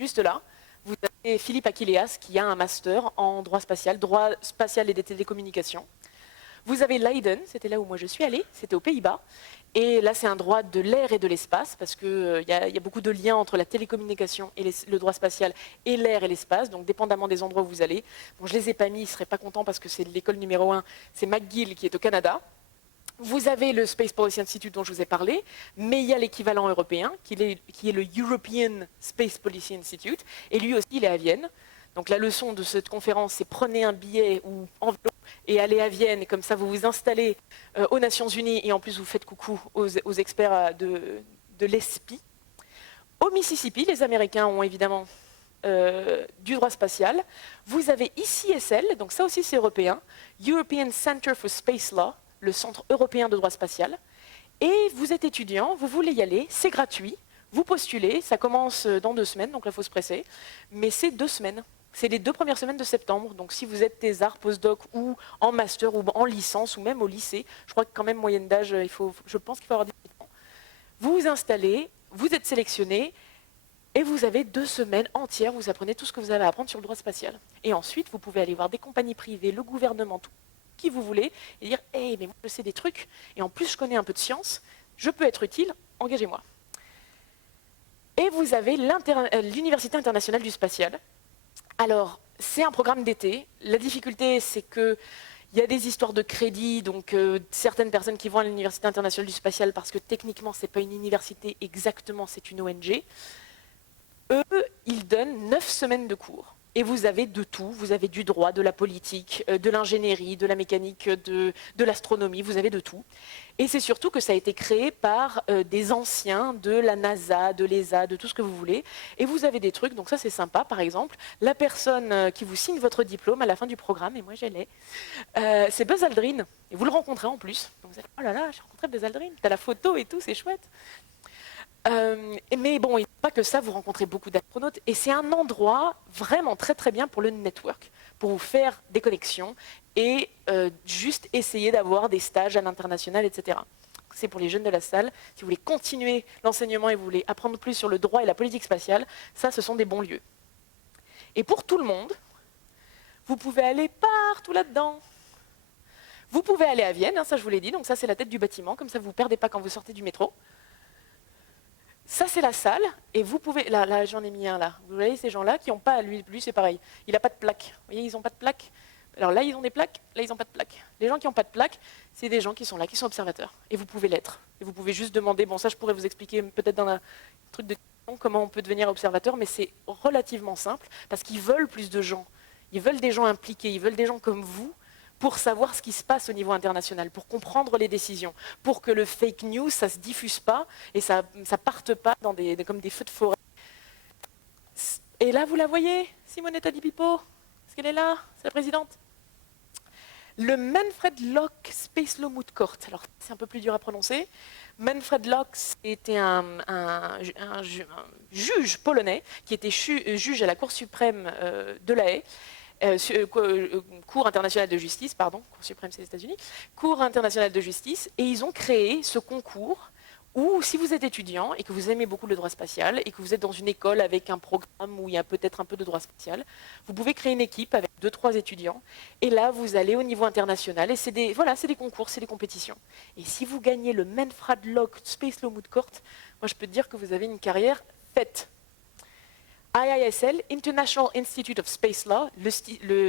juste là, vous avez Philippe Achilleas qui a un master en droit spatial et des télécommunications. Vous avez Leiden, c'était là où moi je suis allée, c'était aux Pays-Bas. Et là, c'est un droit de l'air et de l'espace, parce qu'il y a beaucoup de liens entre la télécommunication et le droit spatial et l'air et l'espace, donc dépendamment des endroits où vous allez. Bon, je ne les ai pas mis, ils ne seraient pas contents parce que c'est l'école numéro 1, c'est McGill qui est au Canada. Vous avez le Space Policy Institute dont je vous ai parlé, mais il y a l'équivalent européen, qui est le European Space Policy Institute, et lui aussi, il est à Vienne. Donc la leçon de cette conférence, c'est prenez un billet ou enveloppe et allez à Vienne, et comme ça vous vous installez aux Nations Unies, et en plus vous faites coucou aux experts de l'ESPI. Au Mississippi, les Américains ont évidemment du droit spatial. Vous avez ICSL, donc ça aussi c'est européen, European Center for Space Law, le Centre européen de droit spatial. Et vous êtes étudiant, vous voulez y aller, c'est gratuit, vous postulez, ça commence dans 2 semaines, donc là il faut se presser, mais c'est 2 semaines. C'est les 2 premières semaines de septembre, donc si vous êtes thésard, postdoc ou en master ou en licence ou même au lycée, je crois que quand même moyenne d'âge, je pense qu'il faut avoir 18 ans. Vous vous installez, vous êtes sélectionné et vous avez 2 semaines entières, vous apprenez tout ce que vous avez à apprendre sur le droit spatial. Et ensuite, vous pouvez aller voir des compagnies privées, le gouvernement, tout qui vous voulez, et dire « Hey, mais moi je sais des trucs, et en plus je connais un peu de science, je peux être utile, engagez-moi ». Et vous avez l'Université internationale du spatial. Alors, c'est un programme d'été. La difficulté, c'est qu'il y a des histoires de crédit, donc certaines personnes qui vont à l'Université internationale du spatial, parce que techniquement, ce n'est pas une université exactement, c'est une ONG. Eux, ils donnent 9 semaines de cours. Et vous avez de tout, vous avez du droit, de la politique, de l'ingénierie, de la mécanique, de l'astronomie, vous avez de tout. Et c'est surtout que ça a été créé par des anciens de la NASA, de l'ESA, de tout ce que vous voulez. Et vous avez des trucs, donc ça c'est sympa, par exemple, la personne qui vous signe votre diplôme à la fin du programme, et moi je l'ai, c'est Buzz Aldrin. Et vous le rencontrez en plus. Donc vous allez, oh là là, j'ai rencontré Buzz Aldrin, t'as la photo et tout, c'est chouette. Mais bon, il n'y a pas que ça, vous rencontrez beaucoup d'astronautes, et c'est un endroit vraiment très très bien pour le network, pour vous faire des connexions et juste essayer d'avoir des stages à l'international, etc. C'est pour les jeunes de la salle, si vous voulez continuer l'enseignement et vous voulez apprendre plus sur le droit et la politique spatiale, ça ce sont des bons lieux. Et pour tout le monde, vous pouvez aller partout là-dedans. Vous pouvez aller à Vienne, hein, ça je vous l'ai dit, donc ça c'est la tête du bâtiment, comme ça vous ne vous perdez pas quand vous sortez du métro. Ça, c'est la salle, et vous pouvez... Là j'en ai mis un, là. Vous voyez, ces gens-là qui n'ont pas... Lui, c'est pareil. Il n'a pas de plaque. Vous voyez, ils n'ont pas de plaque. Alors là, ils ont des plaques, là, ils n'ont pas de plaque. Les gens qui n'ont pas de plaque, c'est des gens qui sont là, qui sont observateurs. Et vous pouvez l'être. Et vous pouvez juste demander... Bon, ça, je pourrais vous expliquer peut-être dans un truc de comment on peut devenir observateur, mais c'est relativement simple, parce qu'ils veulent plus de gens. Ils veulent des gens impliqués, ils veulent des gens comme vous, pour savoir ce qui se passe au niveau international, pour comprendre les décisions, pour que le fake news, ça ne se diffuse pas et ça ne parte pas comme des feux de forêt. Et là, vous la voyez, Simonetta Di Pipo, est-ce qu'elle est là? C'est la présidente. Le Manfred Locke Space Law Moot Court, alors c'est un peu plus dur à prononcer. Manfred Locke était un juge polonais qui était juge à la Cour suprême de La Haye. Cour internationale de justice, pardon, Cour suprême c'est les États-Unis, Cour internationale de justice, et ils ont créé ce concours où, si vous êtes étudiant et que vous aimez beaucoup le droit spatial et que vous êtes dans une école avec un programme où il y a peut-être un peu de droit spatial, vous pouvez créer une équipe avec 2-3 étudiants, et là vous allez au niveau international, et c'est des concours, c'est des compétitions. Et si vous gagnez le Manfred Locke Space Law Moot Court, moi je peux te dire que vous avez une carrière faite. IISL, International Institute of Space Law,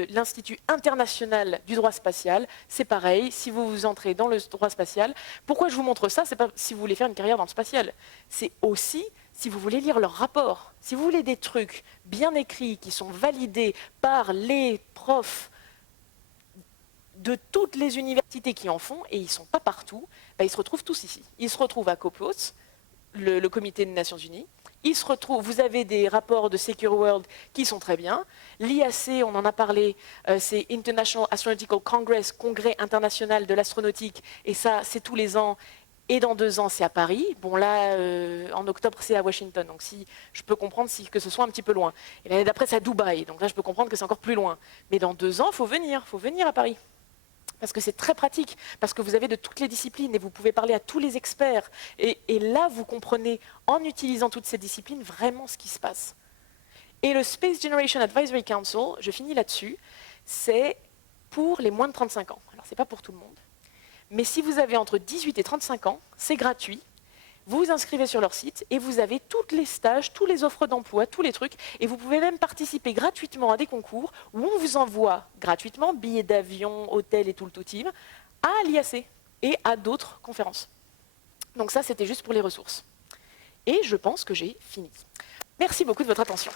l'Institut international du droit spatial. C'est pareil, si vous entrez dans le droit spatial, pourquoi je vous montre ça? C'est pas si vous voulez faire une carrière dans le spatial, c'est aussi si vous voulez lire leurs rapports, si vous voulez des trucs bien écrits, qui sont validés par les profs de toutes les universités qui en font, et ils ne sont pas partout, ben ils se retrouvent tous ici. Ils se retrouvent à COPUOS, le comité des Nations Unies. Vous avez des rapports de Secure World qui sont très bien. L'IAC, on en a parlé, c'est International Astronautical Congress, Congrès international de l'astronautique, et ça, c'est tous les ans. Et dans 2 ans, c'est à Paris. Bon, là, en octobre, c'est à Washington. Donc, si je peux comprendre que ce soit un petit peu loin. Et l'année d'après, c'est à Dubaï. Donc là, je peux comprendre que c'est encore plus loin. Mais dans 2 ans, il faut venir à Paris. Parce que c'est très pratique, parce que vous avez de toutes les disciplines et vous pouvez parler à tous les experts. Et là, vous comprenez, en utilisant toutes ces disciplines, vraiment ce qui se passe. Et le Space Generation Advisory Council, je finis là-dessus, c'est pour les moins de 35 ans. Alors, ce n'est pas pour tout le monde. Mais si vous avez entre 18 et 35 ans, c'est gratuit. Vous vous inscrivez sur leur site et vous avez tous les stages, toutes les offres d'emploi, tous les trucs. Et vous pouvez même participer gratuitement à des concours où on vous envoie gratuitement billets d'avion, hôtel et tout le tout-team à l'IAC et à d'autres conférences. Donc ça, c'était juste pour les ressources. Et je pense que j'ai fini. Merci beaucoup de votre attention.